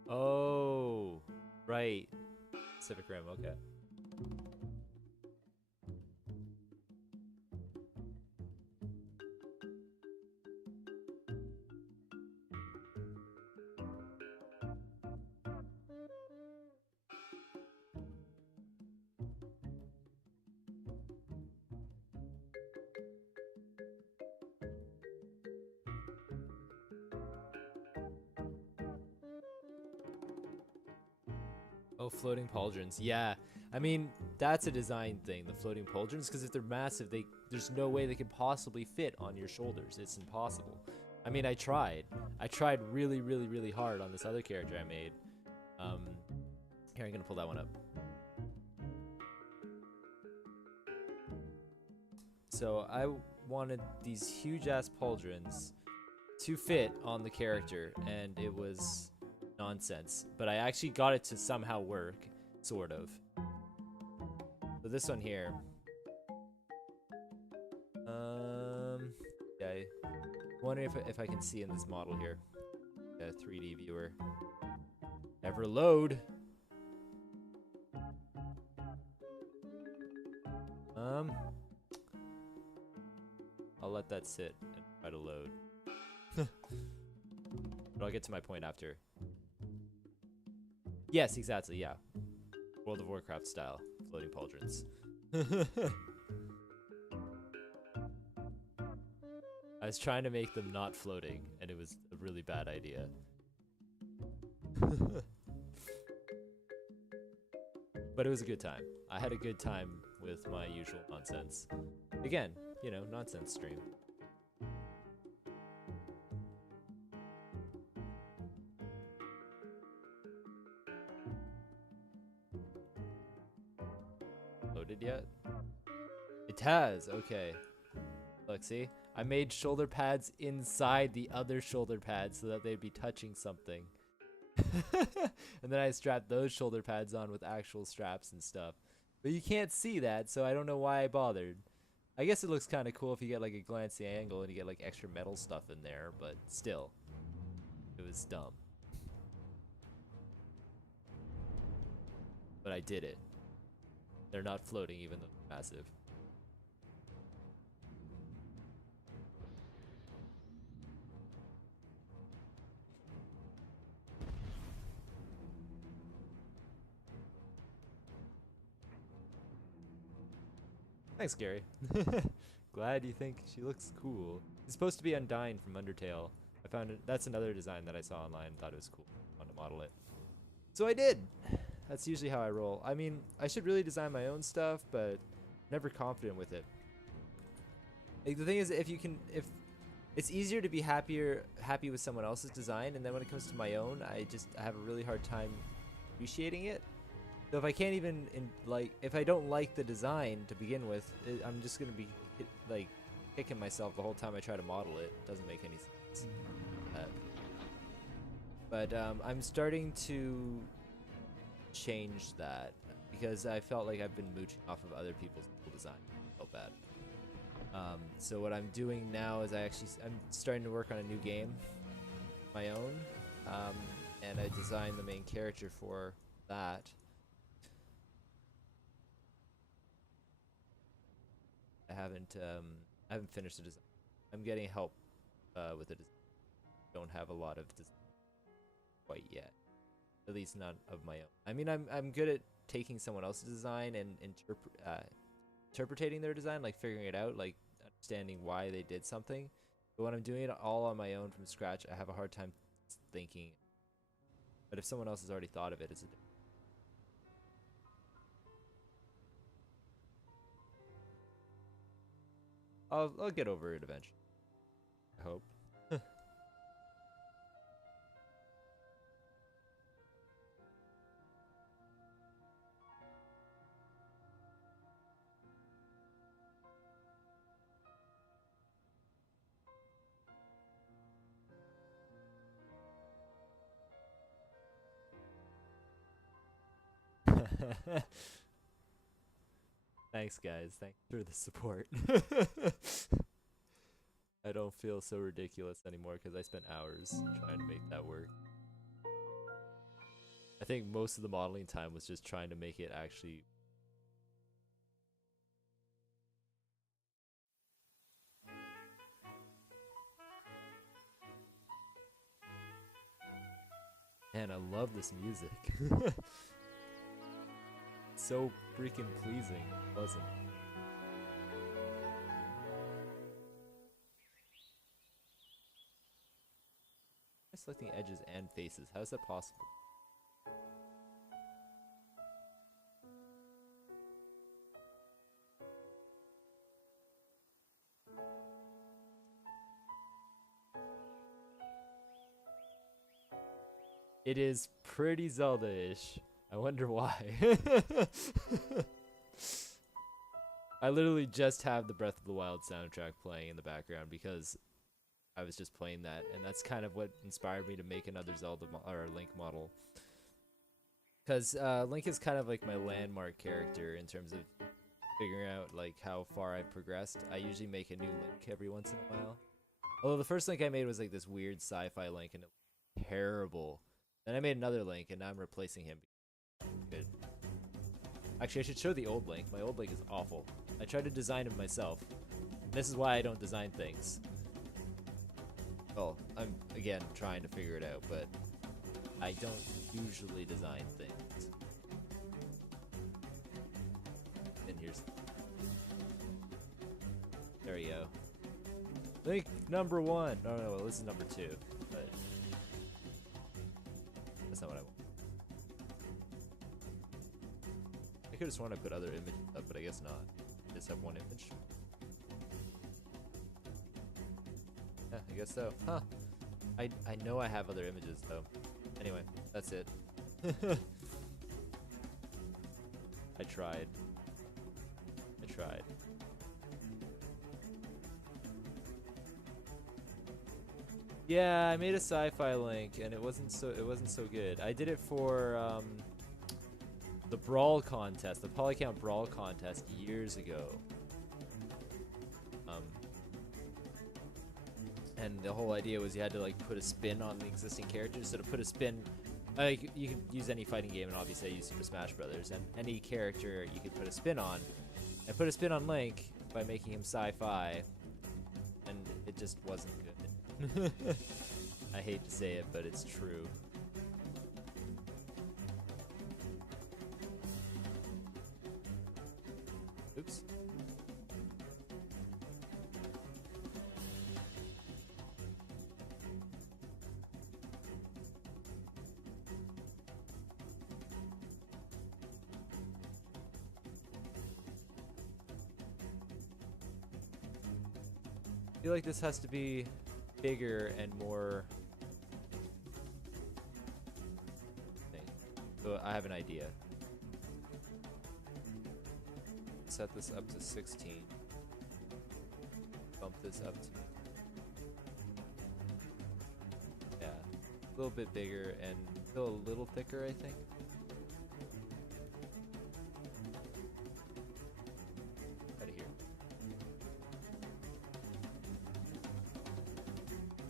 Oh, right. Pacific Rim, okay. Oh, floating pauldrons. Yeah. I mean, that's a design thing, the floating pauldrons, because if they're massive, there's no way they could possibly fit on your shoulders. It's impossible. I mean, I tried. I tried really, really, really hard on this other character I made. Here, I'm gonna pull that one up. So I wanted these huge-ass pauldrons to fit on the character, and it was nonsense. But I actually got it to somehow work, sort of. So this one here. Yeah, I'm wondering if I can see in this model here. A 3D viewer. Never load. I'll let that sit and try to load. But I'll get to my point after. Yes, exactly, yeah. World of Warcraft style. Floating pauldrons. I was trying to make them not floating, and it was a really bad idea. But it was a good time. I had a good time with my usual nonsense. Again, you know, nonsense stream. Loaded yet? It has, okay. Look, see? I made shoulder pads inside the other shoulder pads so that they'd be touching something. And then I strapped those shoulder pads on with actual straps and stuff. But you can't see that, so I don't know why I bothered. I guess it looks kind of cool if you get like a glancing angle and you get like extra metal stuff in there, but still. It was dumb. But I did it. They're not floating even though they're massive. Thanks, Gary. Glad you think she looks cool. It's supposed to be Undyne from Undertale. I found it. That's another design that I saw online and thought it was cool. I wanted to model it. So I did. That's usually how I roll. I mean, I should really design my own stuff, but never confident with it. Like, the thing is, if it's easier to be happy with someone else's design, and then when it comes to my own, I have a really hard time appreciating it. So if I can't even if I don't like the design to begin with, I'm just gonna be like kicking myself the whole time I try to model it. It doesn't make any sense. But I'm starting to change that because I felt like I've been mooching off of other people's design. I felt bad. So what I'm doing now is I'm starting to work on a new game, my own, and I designed the main character for that. I haven't finished the design. I'm getting help with the design. Don't have a lot of design quite yet. At least none of my own. I mean, I'm good at taking someone else's design and interpreting their design, like figuring it out, like understanding why they did something. But when I'm doing it all on my own from scratch, I have a hard time thinking. But if someone else has already thought of it, it's a different. I'll get over it eventually. I hope. Thanks, guys. Thanks for the support. I don't feel so ridiculous anymore because I spent hours trying to make that work. I think most of the modeling time was just trying to make it actually. Man, I love this music. So freaking pleasing, wasn't it? Selecting edges and faces. How is that possible? It is pretty Zelda-ish. I wonder why. I literally just have the Breath of the Wild soundtrack playing in the background because I was just playing that, and that's kind of what inspired me to make another Zelda or Link model. Because Link is kind of like my landmark character in terms of figuring out like how far I've progressed. I usually make a new Link every once in a while. Although the first Link I made was like this weird sci-fi Link, and it was terrible. Then I made another Link, and now I'm replacing him. Good. Actually, I should show the old Link. My old Link is awful. I tried to design him myself. This is why I don't design things. Well, I'm, again, trying to figure it out, but I don't usually design things. And here's... There we go. Link number 1! No, no, well, this is number 2, but... That's not what I want. I could have sworn I put other images up, but I guess not. I just have one image. Yeah, I guess so. Huh. I know I have other images, though. Anyway, that's it. I tried. I tried. Yeah, I made a sci-fi Link, and it wasn't so good. I did it for the Brawl contest, the Polycount Brawl contest years ago. And the whole idea was you had to like put a spin on the existing characters. So to put a spin, like you can use any fighting game, and obviously I use Super Smash Brothers, and any character you could put a spin on. I put a spin on Link by making him sci-fi, and it just wasn't good. I hate to say it, but it's true. Oops. I feel like this has to be bigger and more thing. So I have an idea. Set this up to 16. Bump this up to, yeah, a little bit bigger and still a little thicker, I think. Out of here.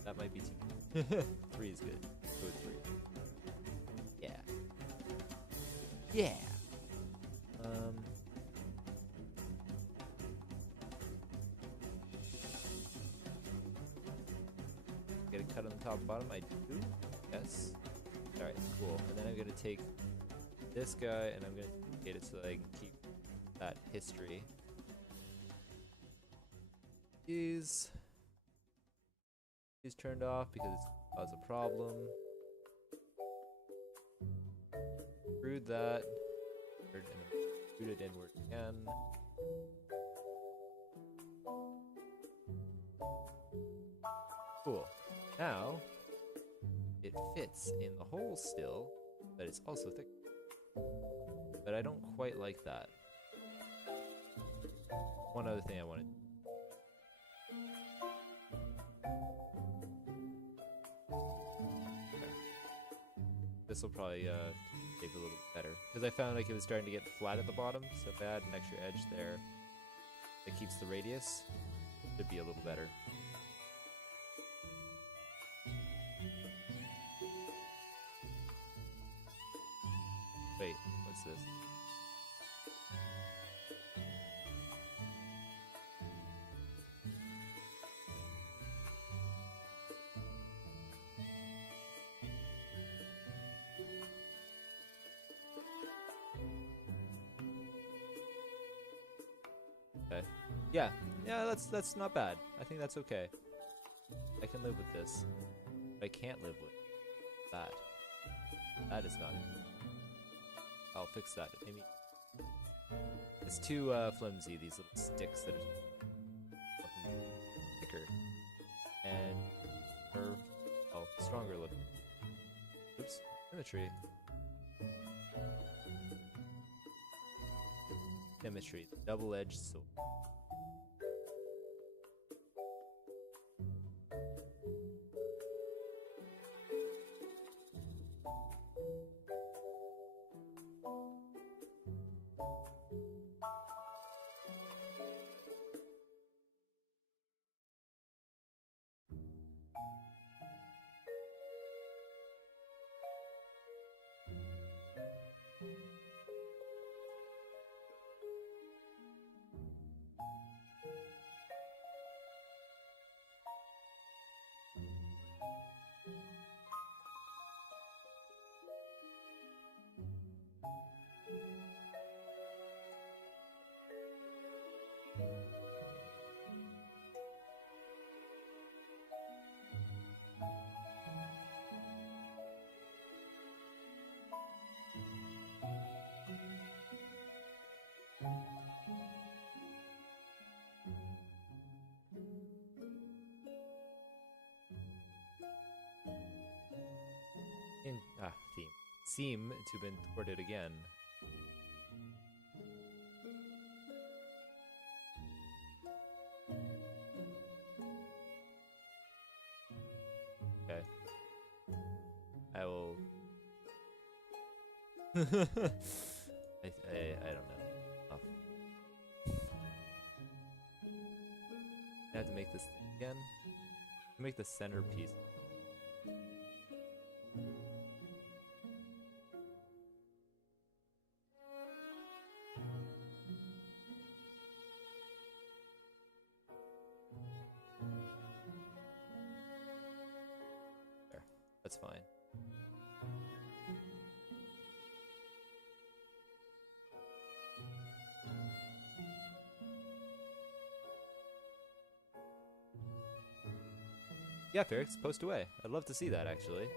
That might be too. 3 is good. Go with 3. Yeah. Yeah. Get a cut on the top and bottom. I do. Yes. All right. Cool. And then I'm gonna take this guy and I'm gonna get it so that I can keep that history. He's turned off because it caused a problem. Screwed that. And screwed it inward again. Cool. Now it fits in the hole still, but it's also thick. But I don't quite like that. One other thing I wanted. This will probably shape a little better because I found like it was starting to get flat at the bottom. So if I add an extra edge there, that keeps the radius. Should be a little better. Wait, what's this? Okay. Yeah, that's not bad. I think that's okay. I can live with this. But I can't live with that. That is not it. I'll fix that. Maybe it's too flimsy. These little sticks that are thicker and are stronger looking. Oops, Symmetry. Symmetry. Double-edged sword. Theme. Seem to have been thwarted again. Okay. I will... I don't know. Oh. I have to make this thing again. Make the centerpiece. There. That's fine. Yeah, Ferrix, post away. I'd love to see that, actually.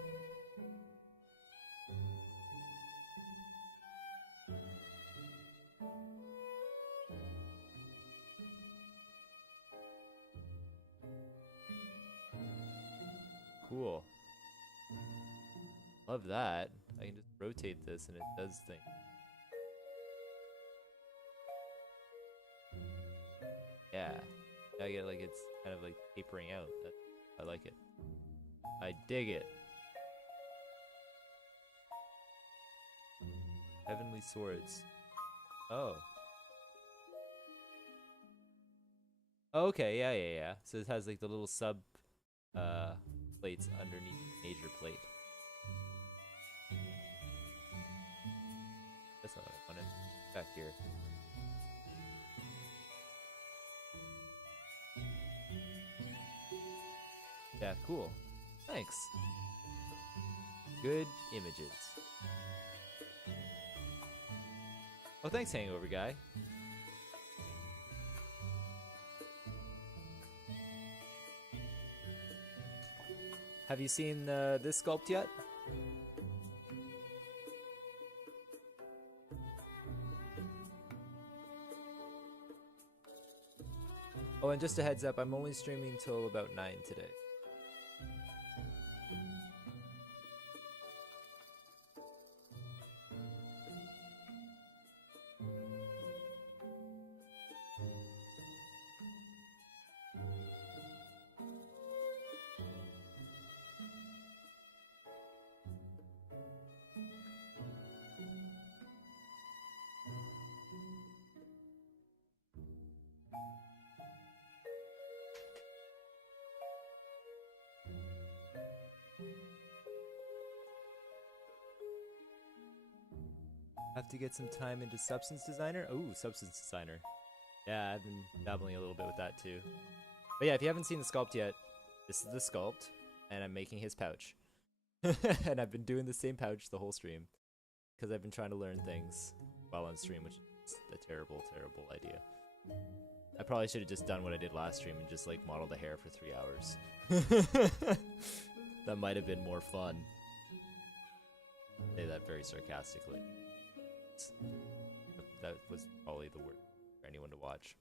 Cool. Love that. I can just rotate this and it does things. Yeah. I get like it's kind of like tapering out. I like it. I dig it. Heavenly swords. Oh. Okay, yeah. So it has like the little sub plates underneath the major plate. That's not what I wanted. Back here. Yeah, cool. Thanks. Good images. Oh, thanks, Hangover Guy. Have you seen this sculpt yet? Oh, and just a heads up, I'm only streaming till about 9 today. Have to get some time into Substance Designer. Ooh, Substance Designer. Yeah, I've been dabbling a little bit with that too. But yeah, if you haven't seen the sculpt yet, this is the sculpt, and I'm making his pouch. And I've been doing the same pouch the whole stream, because I've been trying to learn things while on stream, which is a terrible, terrible idea. I probably should have just done what I did last stream and just like modeled the hair for 3 hours. That might have been more fun. I say that very sarcastically. That was probably the worst for anyone to watch.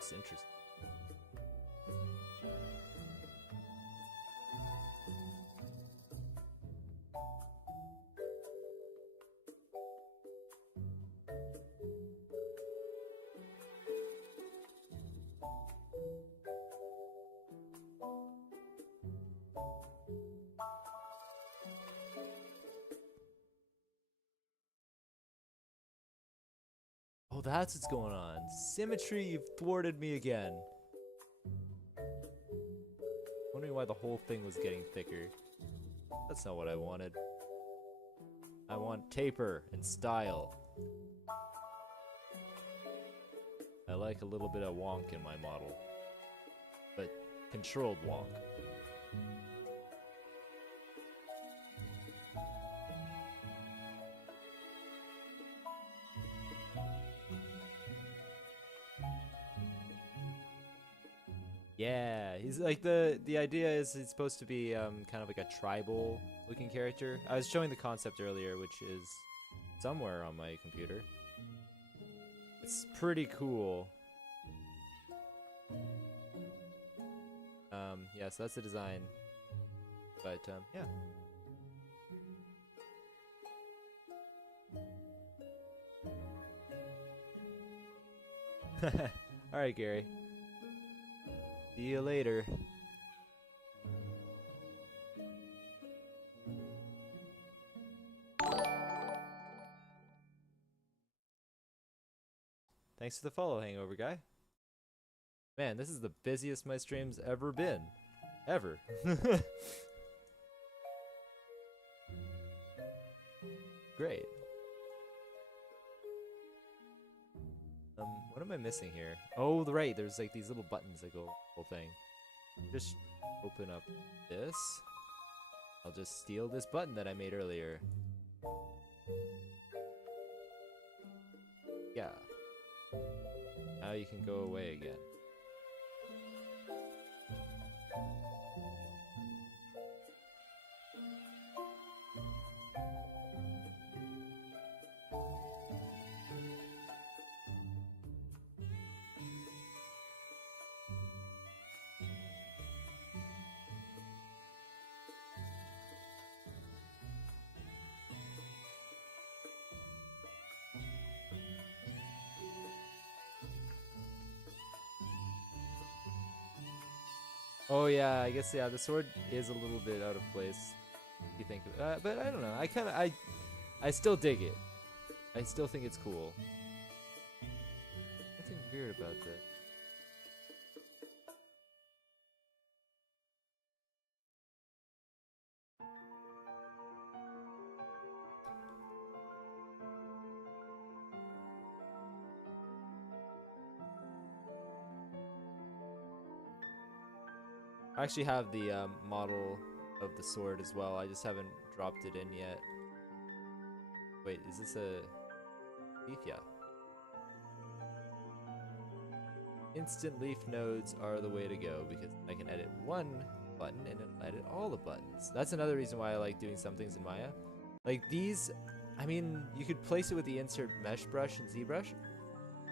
looks interesting. Oh, that's what's going on. Symmetry, you've thwarted me again. Wondering why the whole thing was getting thicker. That's not what I wanted. I want taper and style. I like a little bit of wonk in my model, but controlled wonk. Yeah, he's like the idea is he's supposed to be kind of like a tribal looking character. I was showing the concept earlier, which is somewhere on my computer. It's pretty cool. Yeah, so that's the design. But yeah. All right, Gary. See you later. Thanks for the follow, Hangover Guy. Man, this is the busiest my stream's ever been. Ever. Great. What am I missing here? Oh, right, there's like these little buttons that go the whole thing. Just open up this. I'll just steal this button that I made earlier. Yeah. Now you can go away again. Oh yeah, I guess yeah, the sword is a little bit out of place. If you think, but I don't know. I still dig it. I still think it's cool. Nothing weird about that. I actually have the model of the sword as well. I just haven't dropped it in yet. Wait, is this a leaf? Yeah. Instant leaf nodes are the way to go because I can edit one button and it'll edit all the buttons. That's another reason why I like doing some things in Maya. Like these, I mean, you could place it with the insert mesh brush and ZBrush,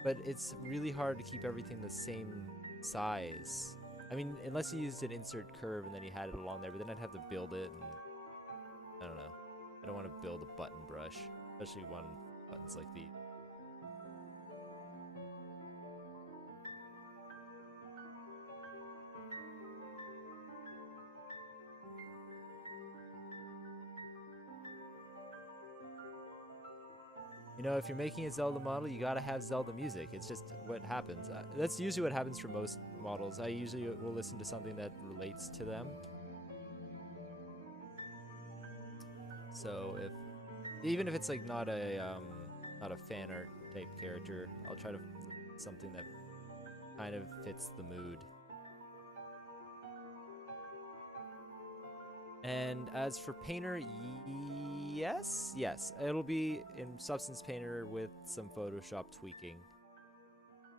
but it's really hard to keep everything the same size. I mean, unless you used an insert curve and then you had it along there, but then I'd have to build it, and I don't know. I don't want to build a button brush, especially one buttons like these. You know, if you're making a Zelda model, you gotta have Zelda music. It's just what happens. That's usually what happens for most models. I usually will listen to something that relates to them. So even if it's like not a fan art type character, I'll try to something that kind of fits the mood. And as for Painter, yes, it'll be in Substance Painter with some Photoshop tweaking.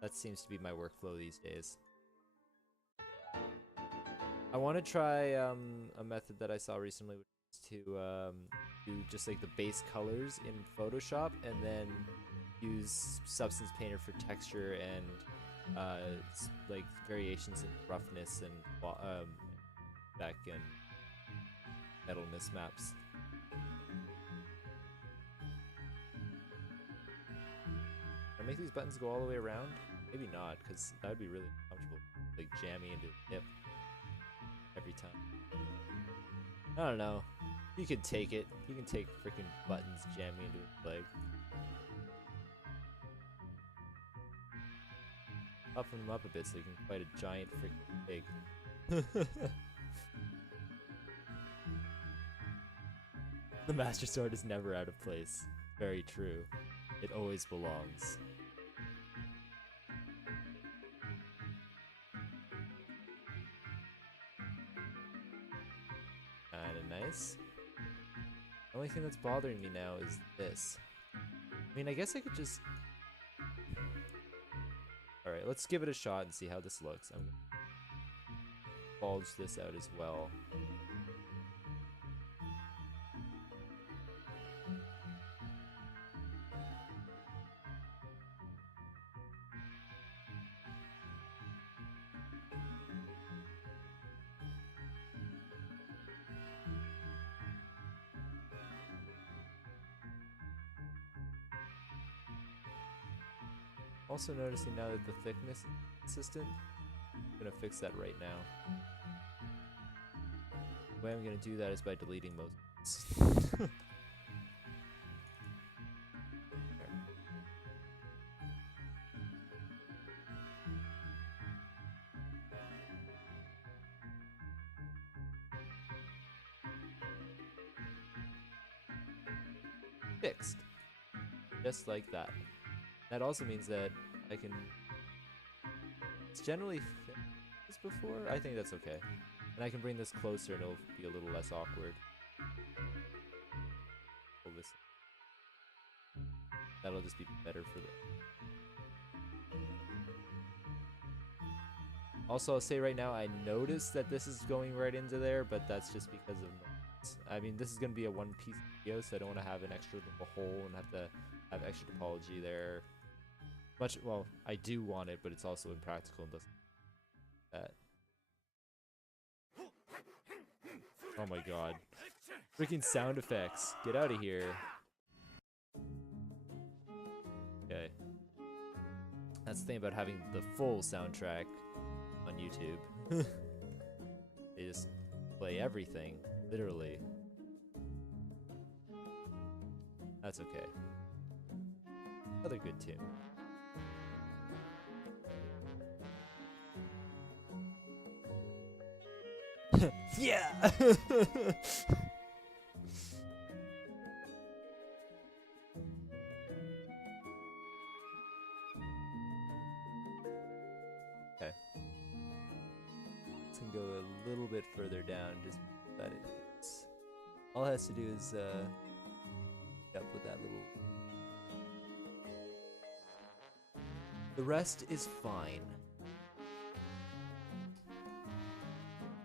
That seems to be my workflow these days. I want to try a method that I saw recently, which is to do just like the base colors in Photoshop and then use Substance Painter for texture and like variations in roughness and back and metal mismaps. Can I make these buttons go all the way around? Maybe not, because that would be really uncomfortable. Like jamming into the hip every time. I don't know. You can take it. You can take freaking buttons jamming into his leg. Toughen them up a bit so you can fight a giant freaking pig. The Master Sword is never out of place. Very true. It always belongs. Kinda nice. The only thing that's bothering me now is this. I mean, I guess I could just... Alright, let's give it a shot and see how this looks. I'm gonna bulge this out as well. Also noticing now that the thickness is consistent, I'm gonna fix that right now. The way I'm gonna do that is by deleting most. Fixed. Just like that. That also means that I can... It's generally fit this before? I think that's okay. And I can bring this closer and it'll be a little less awkward. Pull this. That'll just be better for the... Also, I'll say right now, I noticed that this is going right into there, but that's just because of noise. I mean, this is going to be a one-piece video, so I don't want to have an extra little hole and have to have extra topology there. Well, I do want it, but it's also impractical and doesn't that. Oh my god. Freaking sound effects. Get out of here. Okay. That's the thing about having the full soundtrack on YouTube. They just play everything, literally. That's okay. Another good tune. Yeah! Okay. This can go a little bit further down, just that it hits. All it has to do is up with that little... The rest is fine.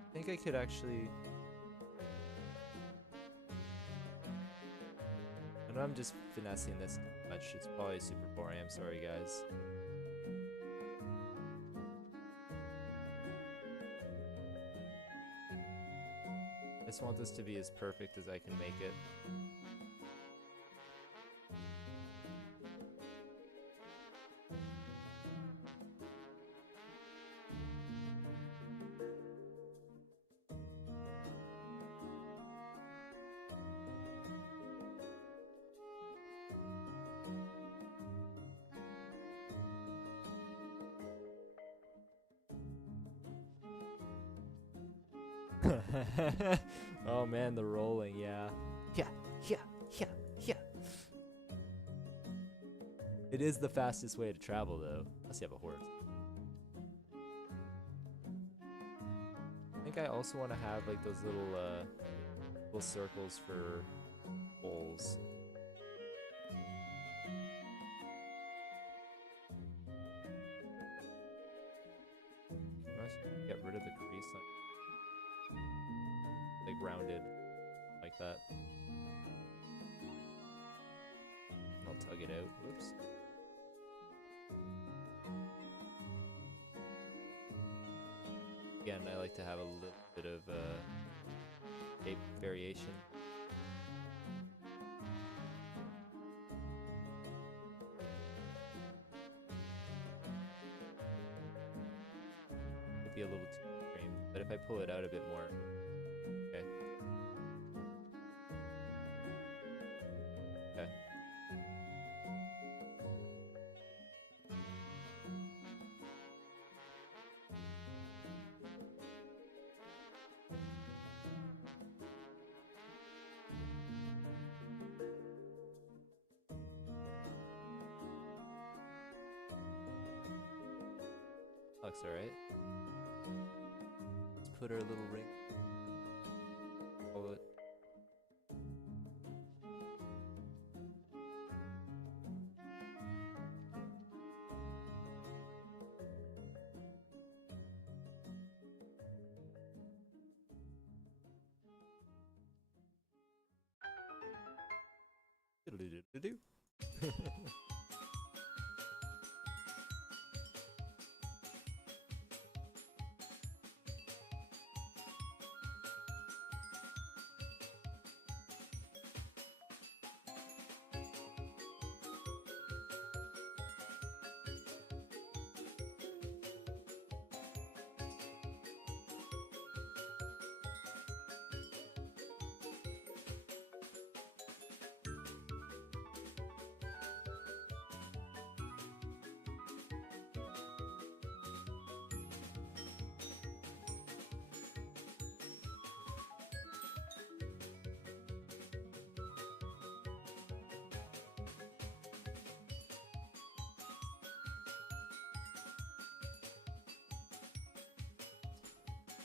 I think I could actually... I know I'm just finessing this too much. It's probably super boring. I'm sorry, guys. I just want this to be as perfect as I can make it. Oh man, the rolling, yeah. Yeah. It is the fastest way to travel though, unless you have a horse. I think I also want to have like those little circles for holes. Get rid of the crease, like rounded like that. I'll tug it out. Whoops. Again, I like to have a little bit of shape variation. Might be a little too extreme, but if I pull it out a bit more, okay. Okay. Looks alright. Let's put our little ring. Pull it. Do-do-do-do-do.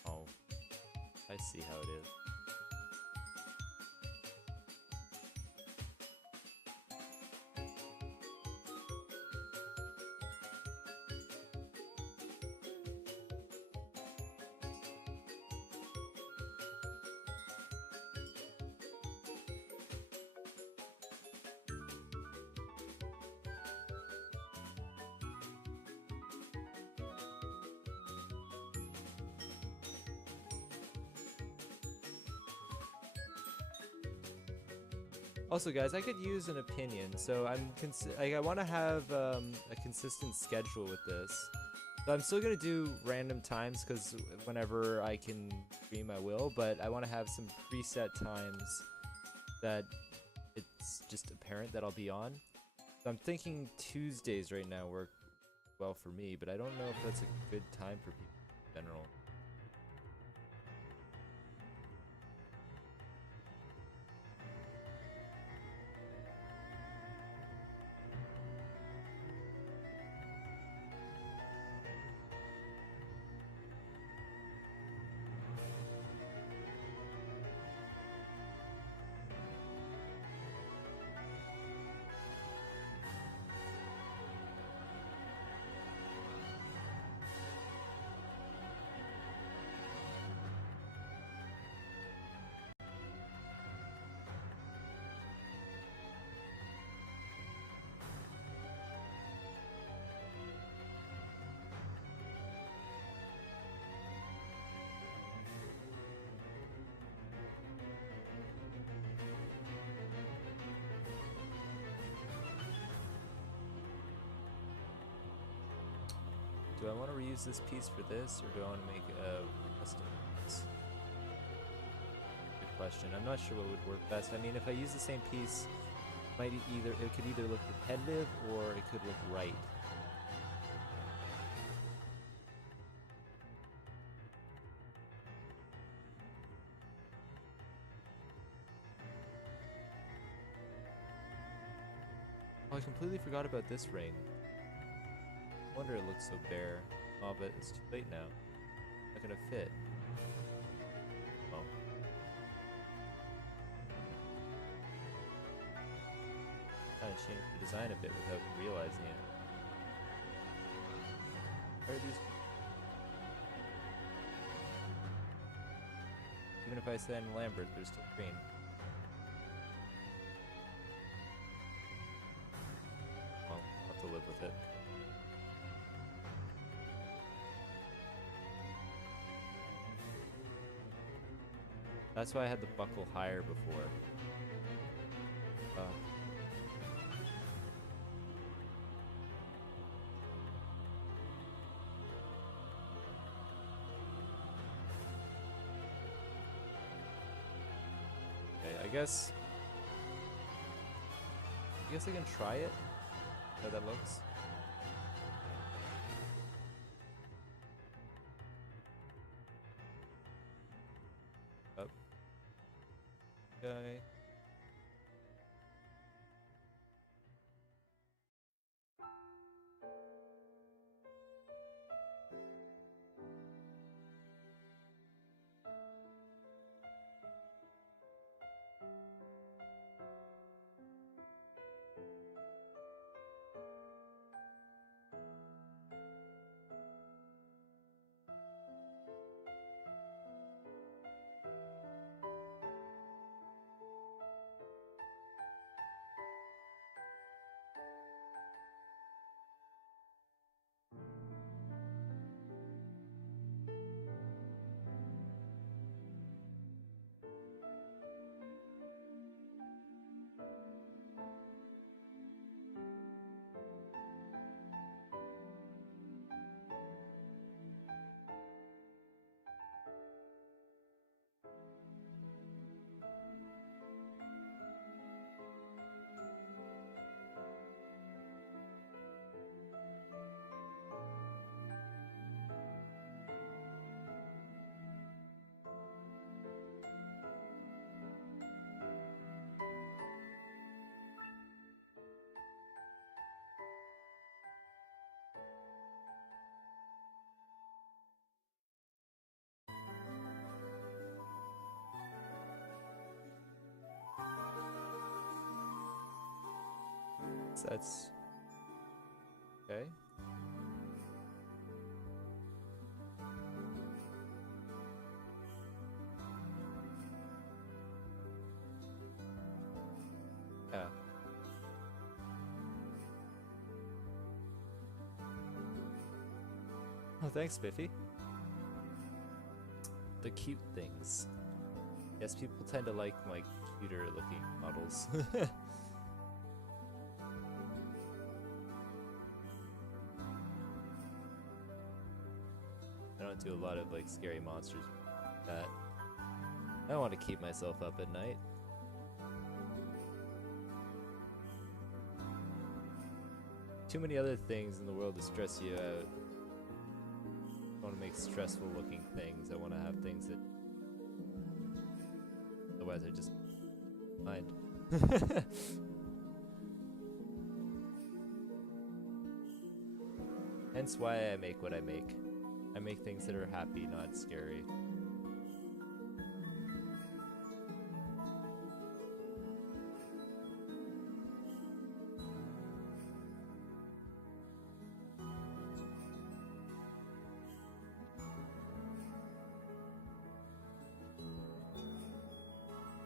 Oh, I see how it is. Also, guys, I could use an opinion. So I want to have a consistent schedule with this. So I'm still gonna do random times because whenever I can stream, I will. But I want to have some preset times that it's just apparent that I'll be on. So I'm thinking Tuesdays right now work well for me, but I don't know if that's a good time for people in general. Do I want to reuse this piece for this, or do I want to make a custom piece? Good question. I'm not sure what would work best. I mean, if I use the same piece, it could either look repetitive or it could look right. Oh, I completely forgot about this ring. No wonder it looks so bare. Oh, but it's too late now. Not gonna fit. Well. Kinda changed the design a bit without realizing it. Why are these... Even if I send Lambert, they're still green. Well, I'll have to live with it. That's why I had the buckle higher before. Okay, I guess I can try it. How that looks. Up. Okay. So that's okay. Yeah. Oh, thanks, Biffy. The cute things. Yes, people tend to like my cuter looking models. I don't do a lot of like scary monsters like that. I don't want to keep myself up at night. Too many other things in the world to stress you out. I want to make stressful looking things. I want to have things that otherwise I just mind. Hence why I make what I make. I make things that are happy, not scary.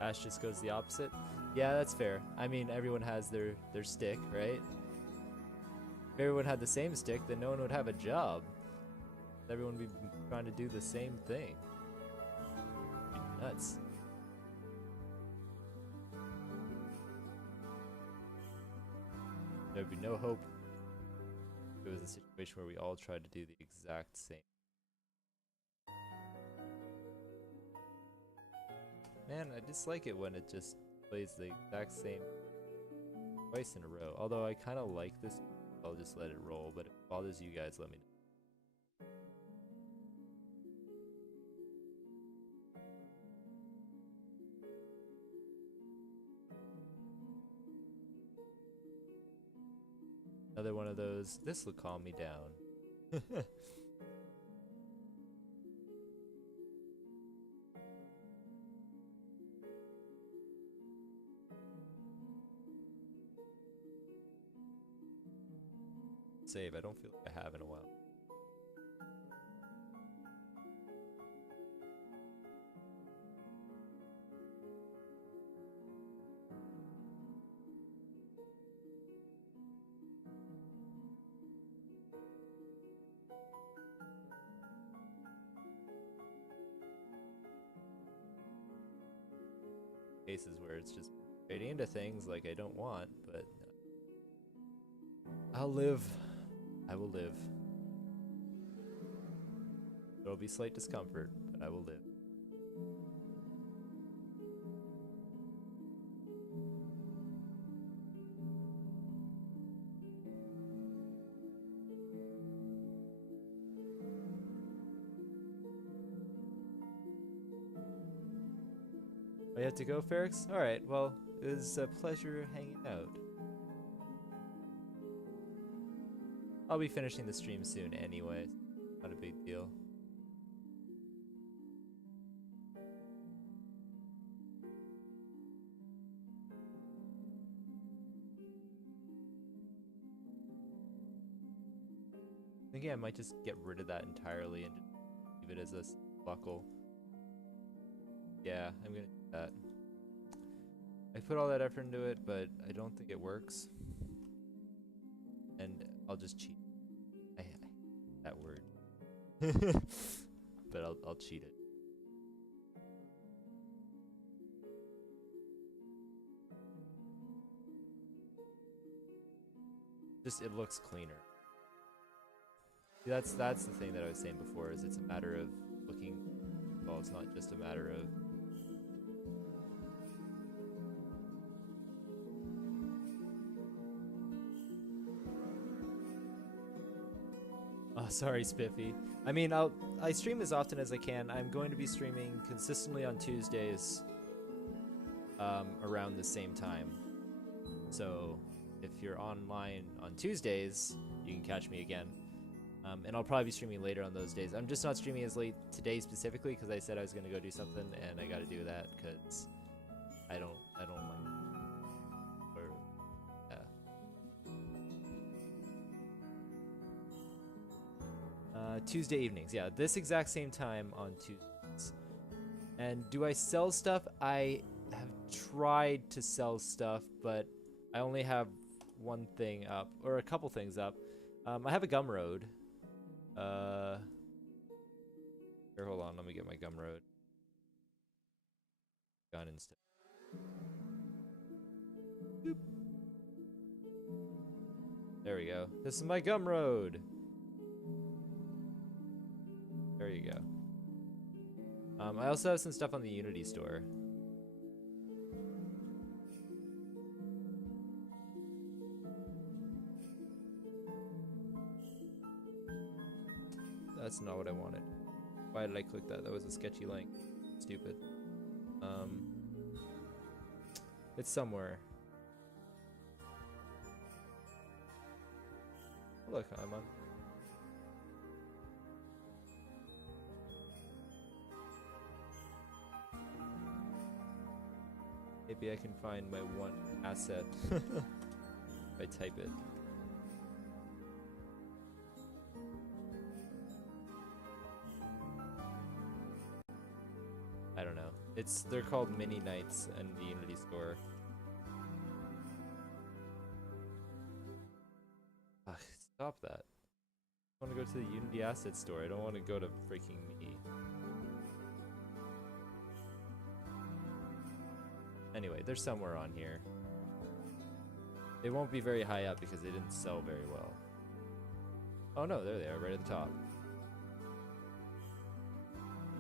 Ash just goes the opposite. Yeah, that's fair. I mean, everyone has their stick, right? If everyone had the same stick, then no one would have a job. Everyone would be trying to do the same thing. It'd be nuts. There'd be no hope if it was a situation where we all tried to do the exact same. Man, I dislike it when it just plays the exact same twice in a row. Although I kind of like this, I'll just let it roll. But if it bothers you guys, let me know. Another one of those, this will calm me down. Save, I don't feel like I have in a while. cases where it's just trading into things like I don't want, but I'll live. I will live. There'll be slight discomfort, but I will live. Oh, you have to go, Ferrix? Alright, well, it was a pleasure hanging out. I'll be finishing the stream soon anyway. Not a big deal. I think I might just get rid of that entirely and just leave it as a buckle. Yeah, I'm gonna do that. I put all that effort into it, but I don't think it works. And I'll just cheat. I hate that word. But I'll cheat it. Just it looks cleaner. See, that's the thing that I was saying before, is it's a matter of looking, well, it's not just a matter of oh, sorry, Spiffy. I mean, I stream as often as I can. I'm going to be streaming consistently on Tuesdays around the same time. So if you're online on Tuesdays, you can catch me again. And I'll probably be streaming later on those days. I'm just not streaming as late today specifically because I said I was going to go do something, and I got to do that because I don't like. Or, Tuesday evenings, yeah, this exact same time on Tuesdays. And do I sell stuff? I have tried to sell stuff, but I only have one thing up, or a couple things up. I have a Gumroad. Here, hold on, let me get my Gumroad gun instead. Boop. There we go. This is my Gumroad. There you go. I also have some stuff on the Unity store. That's not what I wanted. Why did I click that? That was a sketchy link. Stupid. It's somewhere. Look, I'm on. Maybe I can find my one asset if I type it. I don't know. They're called mini nights in the Unity store. Ugh, stop that. I want to go to the Unity asset store. I don't want to go to freaking me. Anyway, they're somewhere on here. They won't be very high up because they didn't sell very well. Oh no, there they are, right at the top.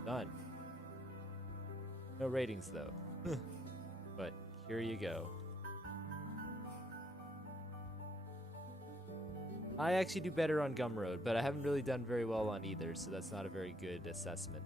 Done. No ratings though. But here you go. I actually do better on Gumroad, but I haven't really done very well on either, so that's not a very good assessment.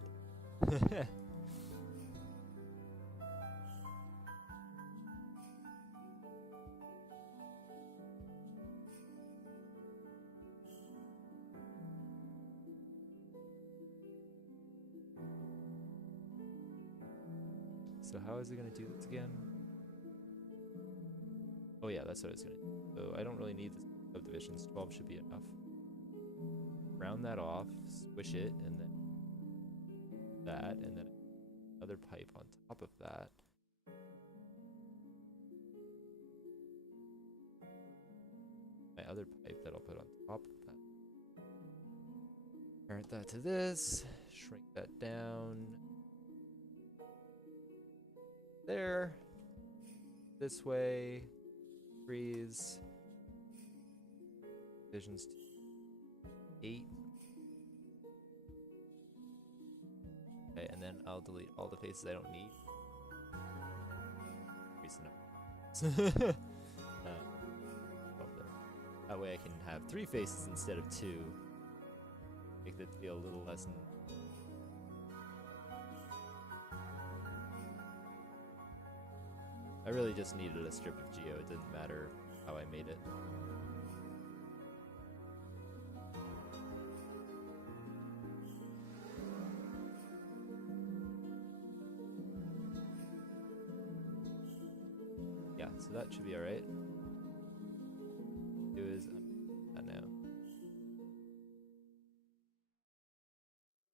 So how is it going to do this again? Oh yeah, that's what it's going to do. So I don't really need the subdivisions. 12 should be enough. Round that off, squish it, and then that, and then another pipe on top of that. My other pipe that I'll put on top of that. Parent that to this, shrink that down. There. this way. Freeze. Visions 8. Okay, and then I'll delete all the faces I don't need. That way I can have 3 faces instead of 2. Make that feel a little less. I really just needed a strip of geo. It didn't matter how I made it. Yeah, so that should be alright. It was, I don't know.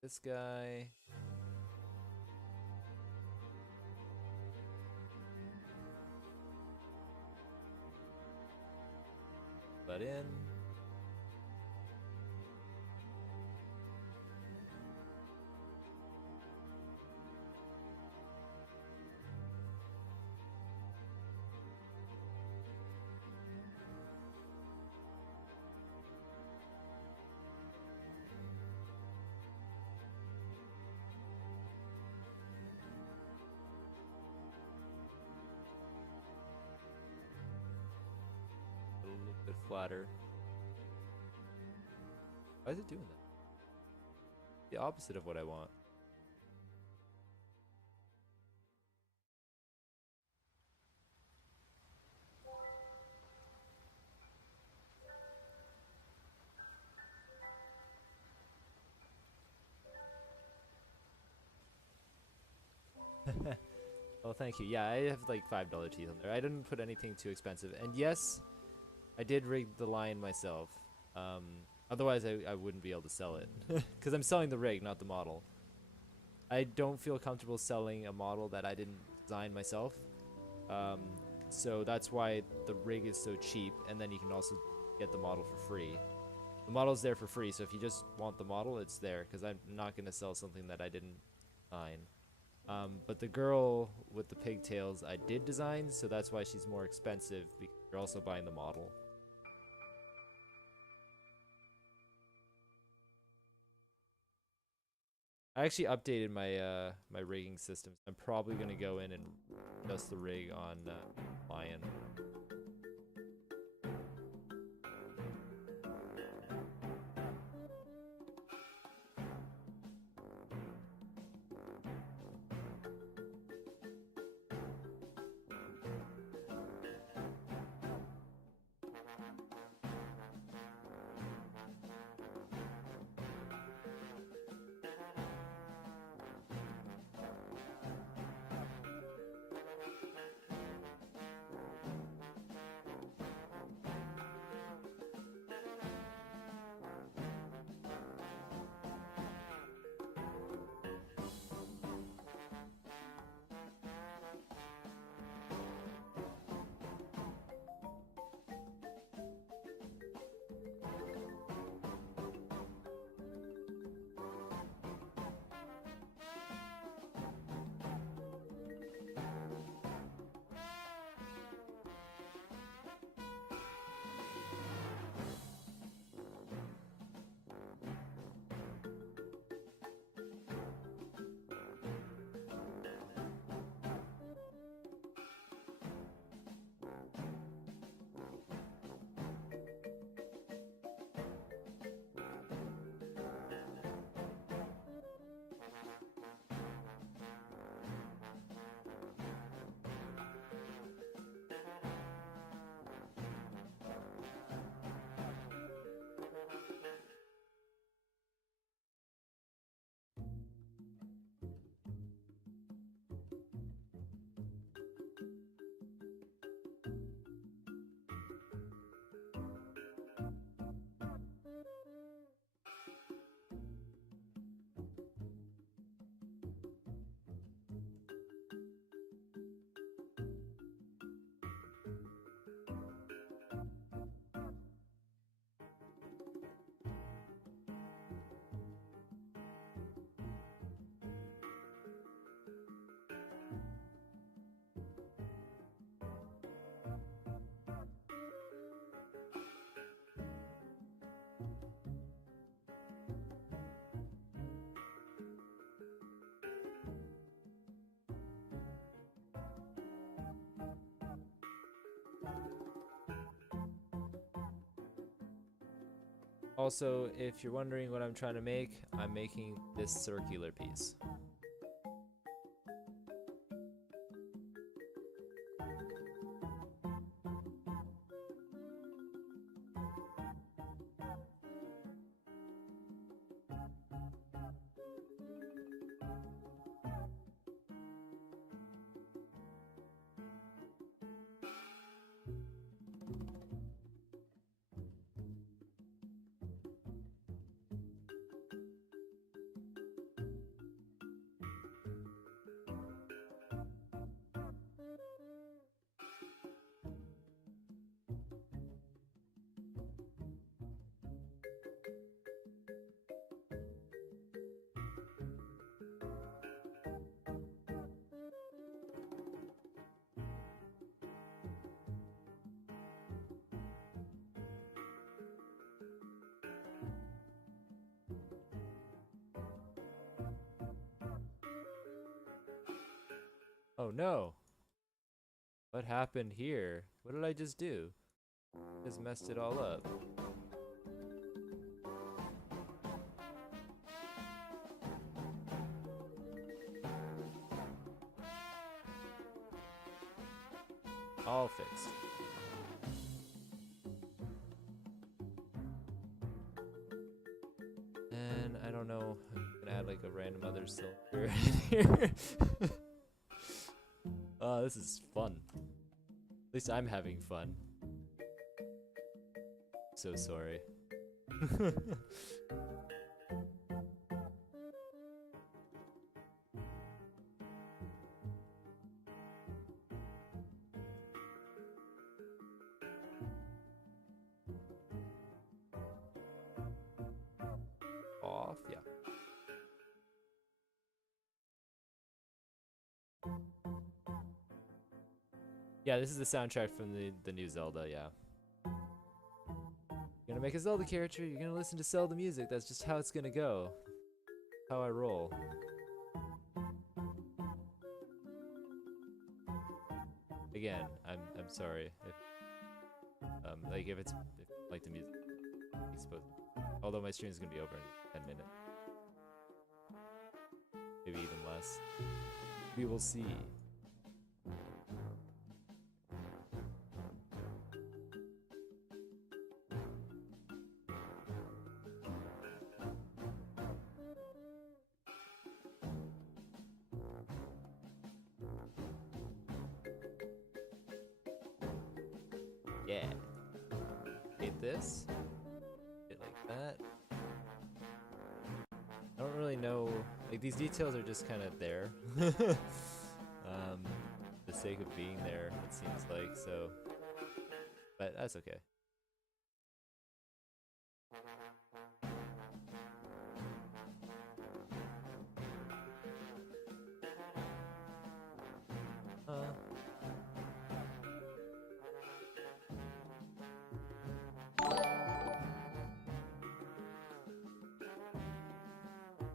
This guy. But in. A little bit flatter. Why is it doing that? The opposite of what I want. Oh, thank you. Yeah, I have like $5 teeth on there. I didn't put anything too expensive. And yes, I did rig the line myself. Otherwise, I wouldn't be able to sell it. Because I'm selling the rig, not the model. I don't feel comfortable selling a model that I didn't design myself. So that's why the rig is so cheap. And then you can also get the model for free. The model's there for free, so if you just want the model, it's there. Because I'm not going to sell something that I didn't design. But the girl with the pigtails I did design, so that's why she's more expensive, because you're also buying the model. I actually updated my my rigging system. I'm probably gonna go in and adjust the rig on Lion. Also, if you're wondering what I'm trying to make, I'm making this circular piece. Oh no! What happened here? What did I just do? Just messed it all up. All fixed. And I don't know, I'm gonna add like a random other cylinder here. Oh, this is fun. At least I'm having fun. So sorry. Off, yeah. Yeah, this is the soundtrack from the new Zelda, yeah. You're gonna make a Zelda character, you're gonna listen to Zelda music, that's just how it's gonna go. How I roll. Again, I'm sorry if like if like the music supposed, although my stream is gonna be over in 10 minutes. Maybe even less. We will see. Yeah. Hate this. It like that. I don't really know, like these details are just kind of there. The sake of being there, it seems like, so. But that's okay.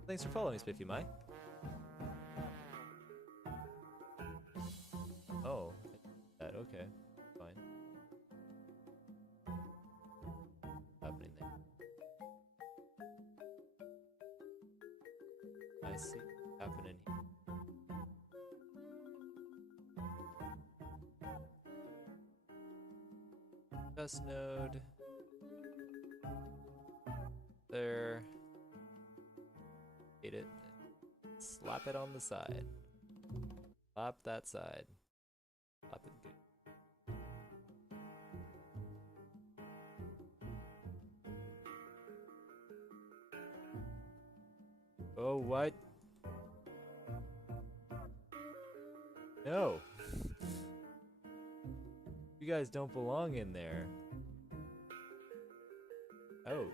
Thanks for following, Spiffy Mai. Oh, that okay, fine. Happening there. I see happening here. Dust node. There. Hate it. Slap it on the side. Slap that side. Slap it good. Oh, what? No. You guys don't belong in there. Oh.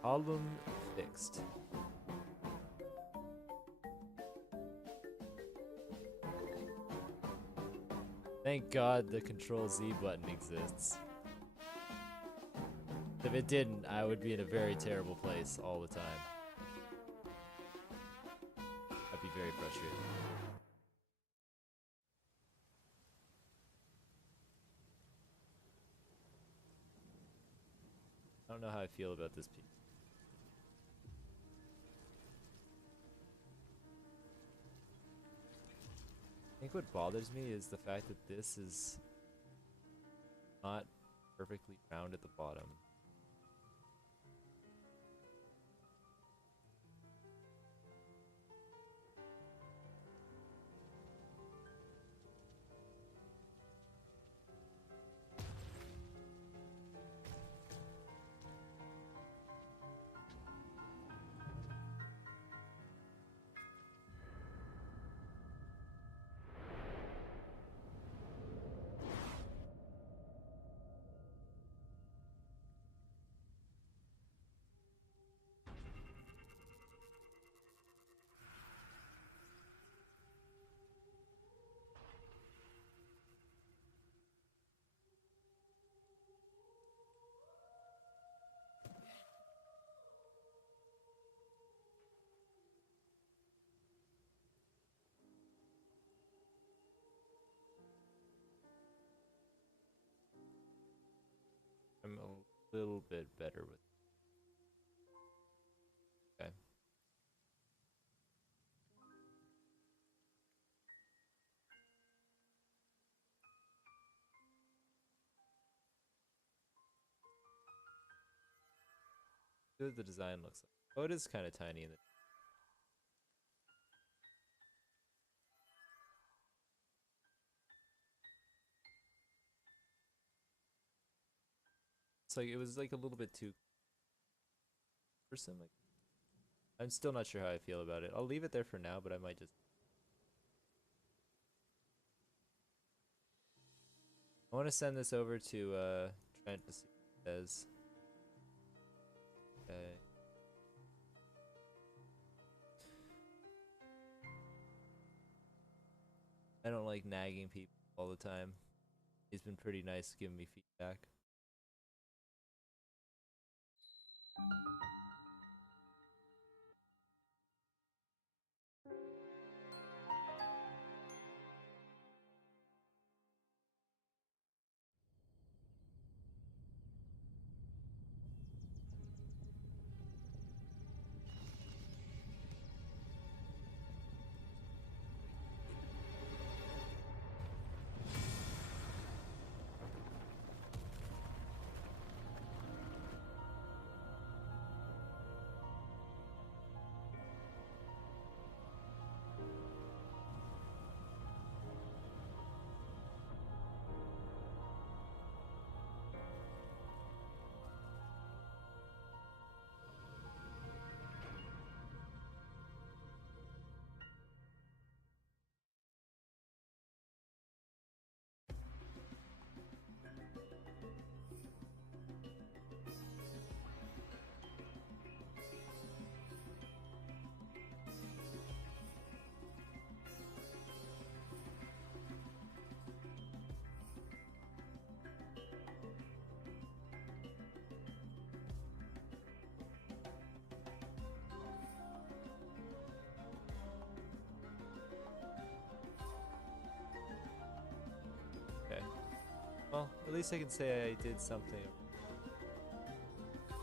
Problem fixed. Thank God the Control Z button exists. If it didn't, I would be in a very terrible place all the time. I'd be very frustrating. I don't know how I feel about this piece. I think what bothers me is the fact that this is not perfectly round at the bottom. I'm a little bit better with. Okay. See what the design looks like. Oh, it is kind of tiny in the. It's like it was like a little bit too cumbersome. Like, I'm still not sure how I feel about it. I'll leave it there for now, but I might just. I want to send this over to Trent to see what it says. Okay. I don't like nagging people all the time. He's been pretty nice giving me feedback. Okay. Well, at least I can say I did something.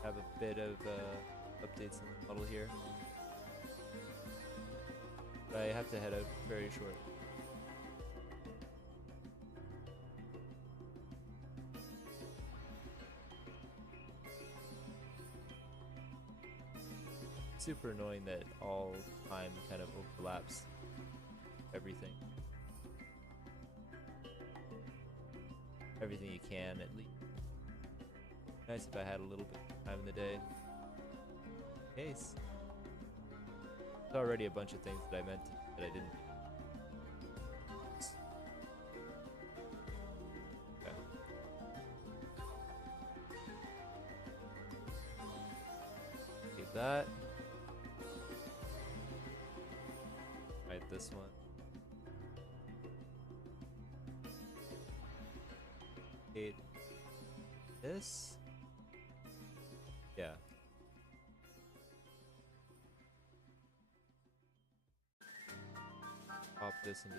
Have a bit of updates in the model here. But I have to head out very short. Super annoying that all time kind of overlaps everything. Everything you can, at least. Nice if I had a little bit of time in the day. Case. There's already a bunch of things that I meant to, that I didn't. Okay. Keep that. Right, this one. This? Yeah. this into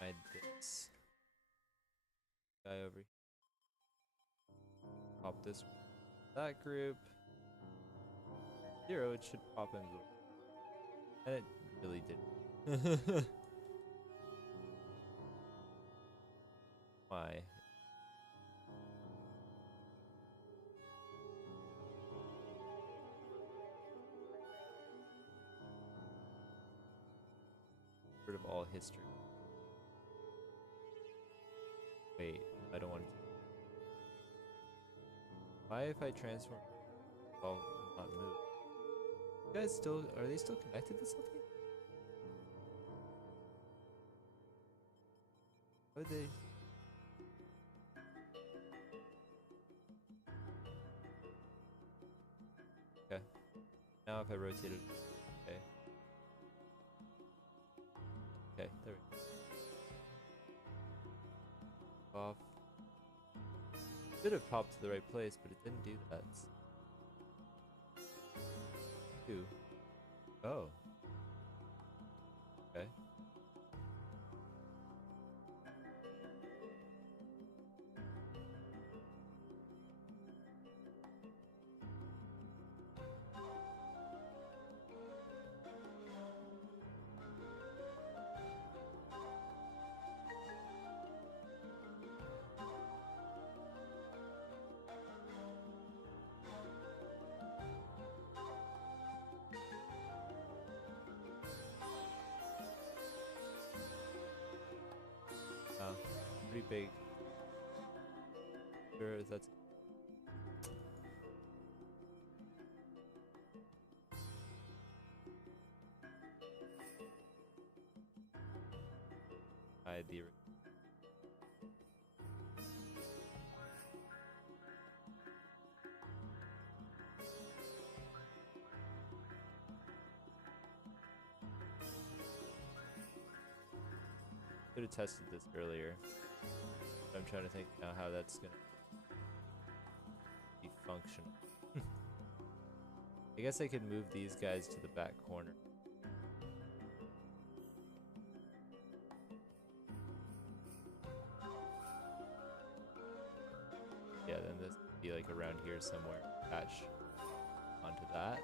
hide this guy over here. Pop this that group. 0, it should pop in the, and it really did. Why? Sort of all history. Wait, I don't want to. Why if I transform, I'll not move? You guys still, are they still connected to something? How would they? Okay. Now if I rotate it, okay. Okay, there we go. Off. Should have popped to the right place, but it didn't do that. 2. Oh. Okay. Pretty big. Sure, that's. The. Could have tested this earlier. I'm trying to think now how that's gonna be functional. I guess I could move these guys to the back corner. Yeah, then this would be like around here somewhere. Attach onto that.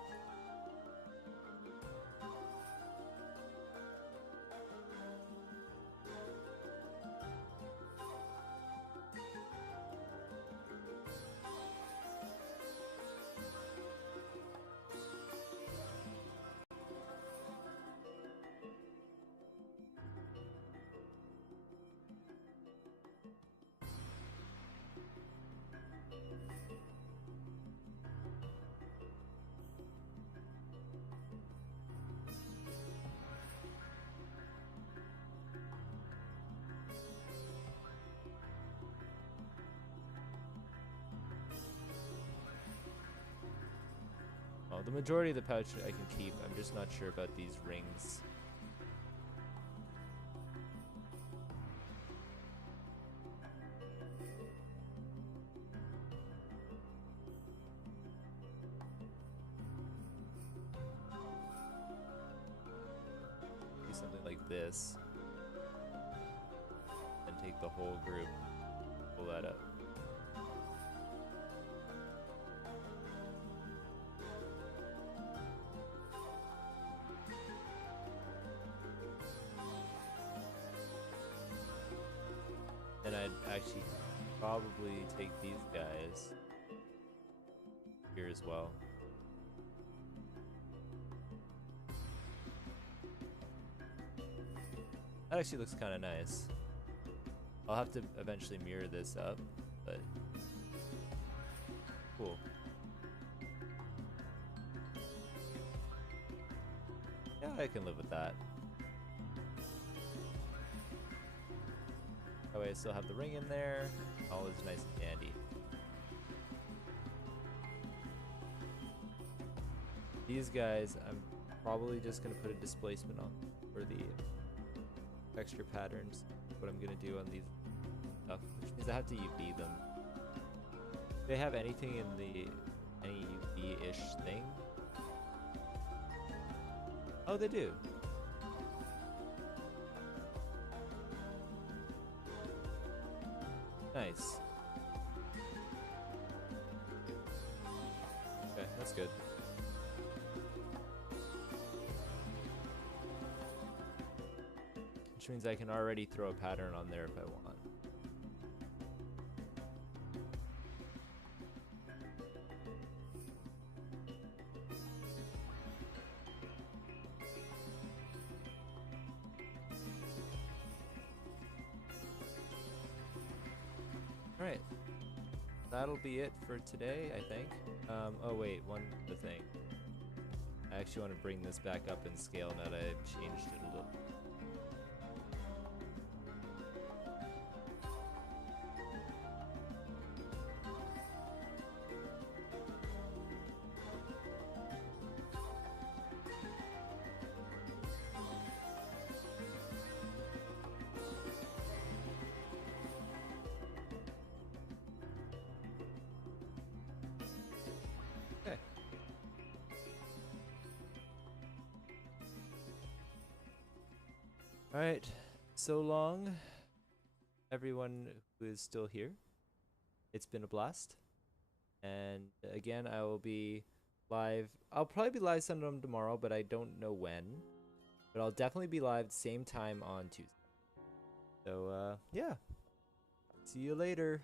Oh, the majority of the pouch I can keep. I'm just not sure about these rings. Do something like this. And take the whole group. Pull that up. And I'd actually probably take these guys here as well. That actually looks kind of nice. I'll have to eventually mirror this up, but cool. Yeah, I can live with that. That way I still have the ring in there. All is nice and dandy. These guys, I'm probably just going to put a displacement on for the texture patterns. What I'm going to do on these stuff, which means I have to UV them. Do they have anything in the any UV-ish thing? Oh, they do. Nice. Okay, that's good. Which means I can already throw a pattern on there if I want. Alright. That'll be it for today, I think. Oh wait, one other thing. I actually want to bring this back up in scale now that I've changed it a little. Okay. Alright, so long, everyone who is still here. It's been a blast. And again, I will be live. I'll probably be live sometime tomorrow, but I don't know when. But I'll definitely be live same time on Tuesday. So, yeah. See you later.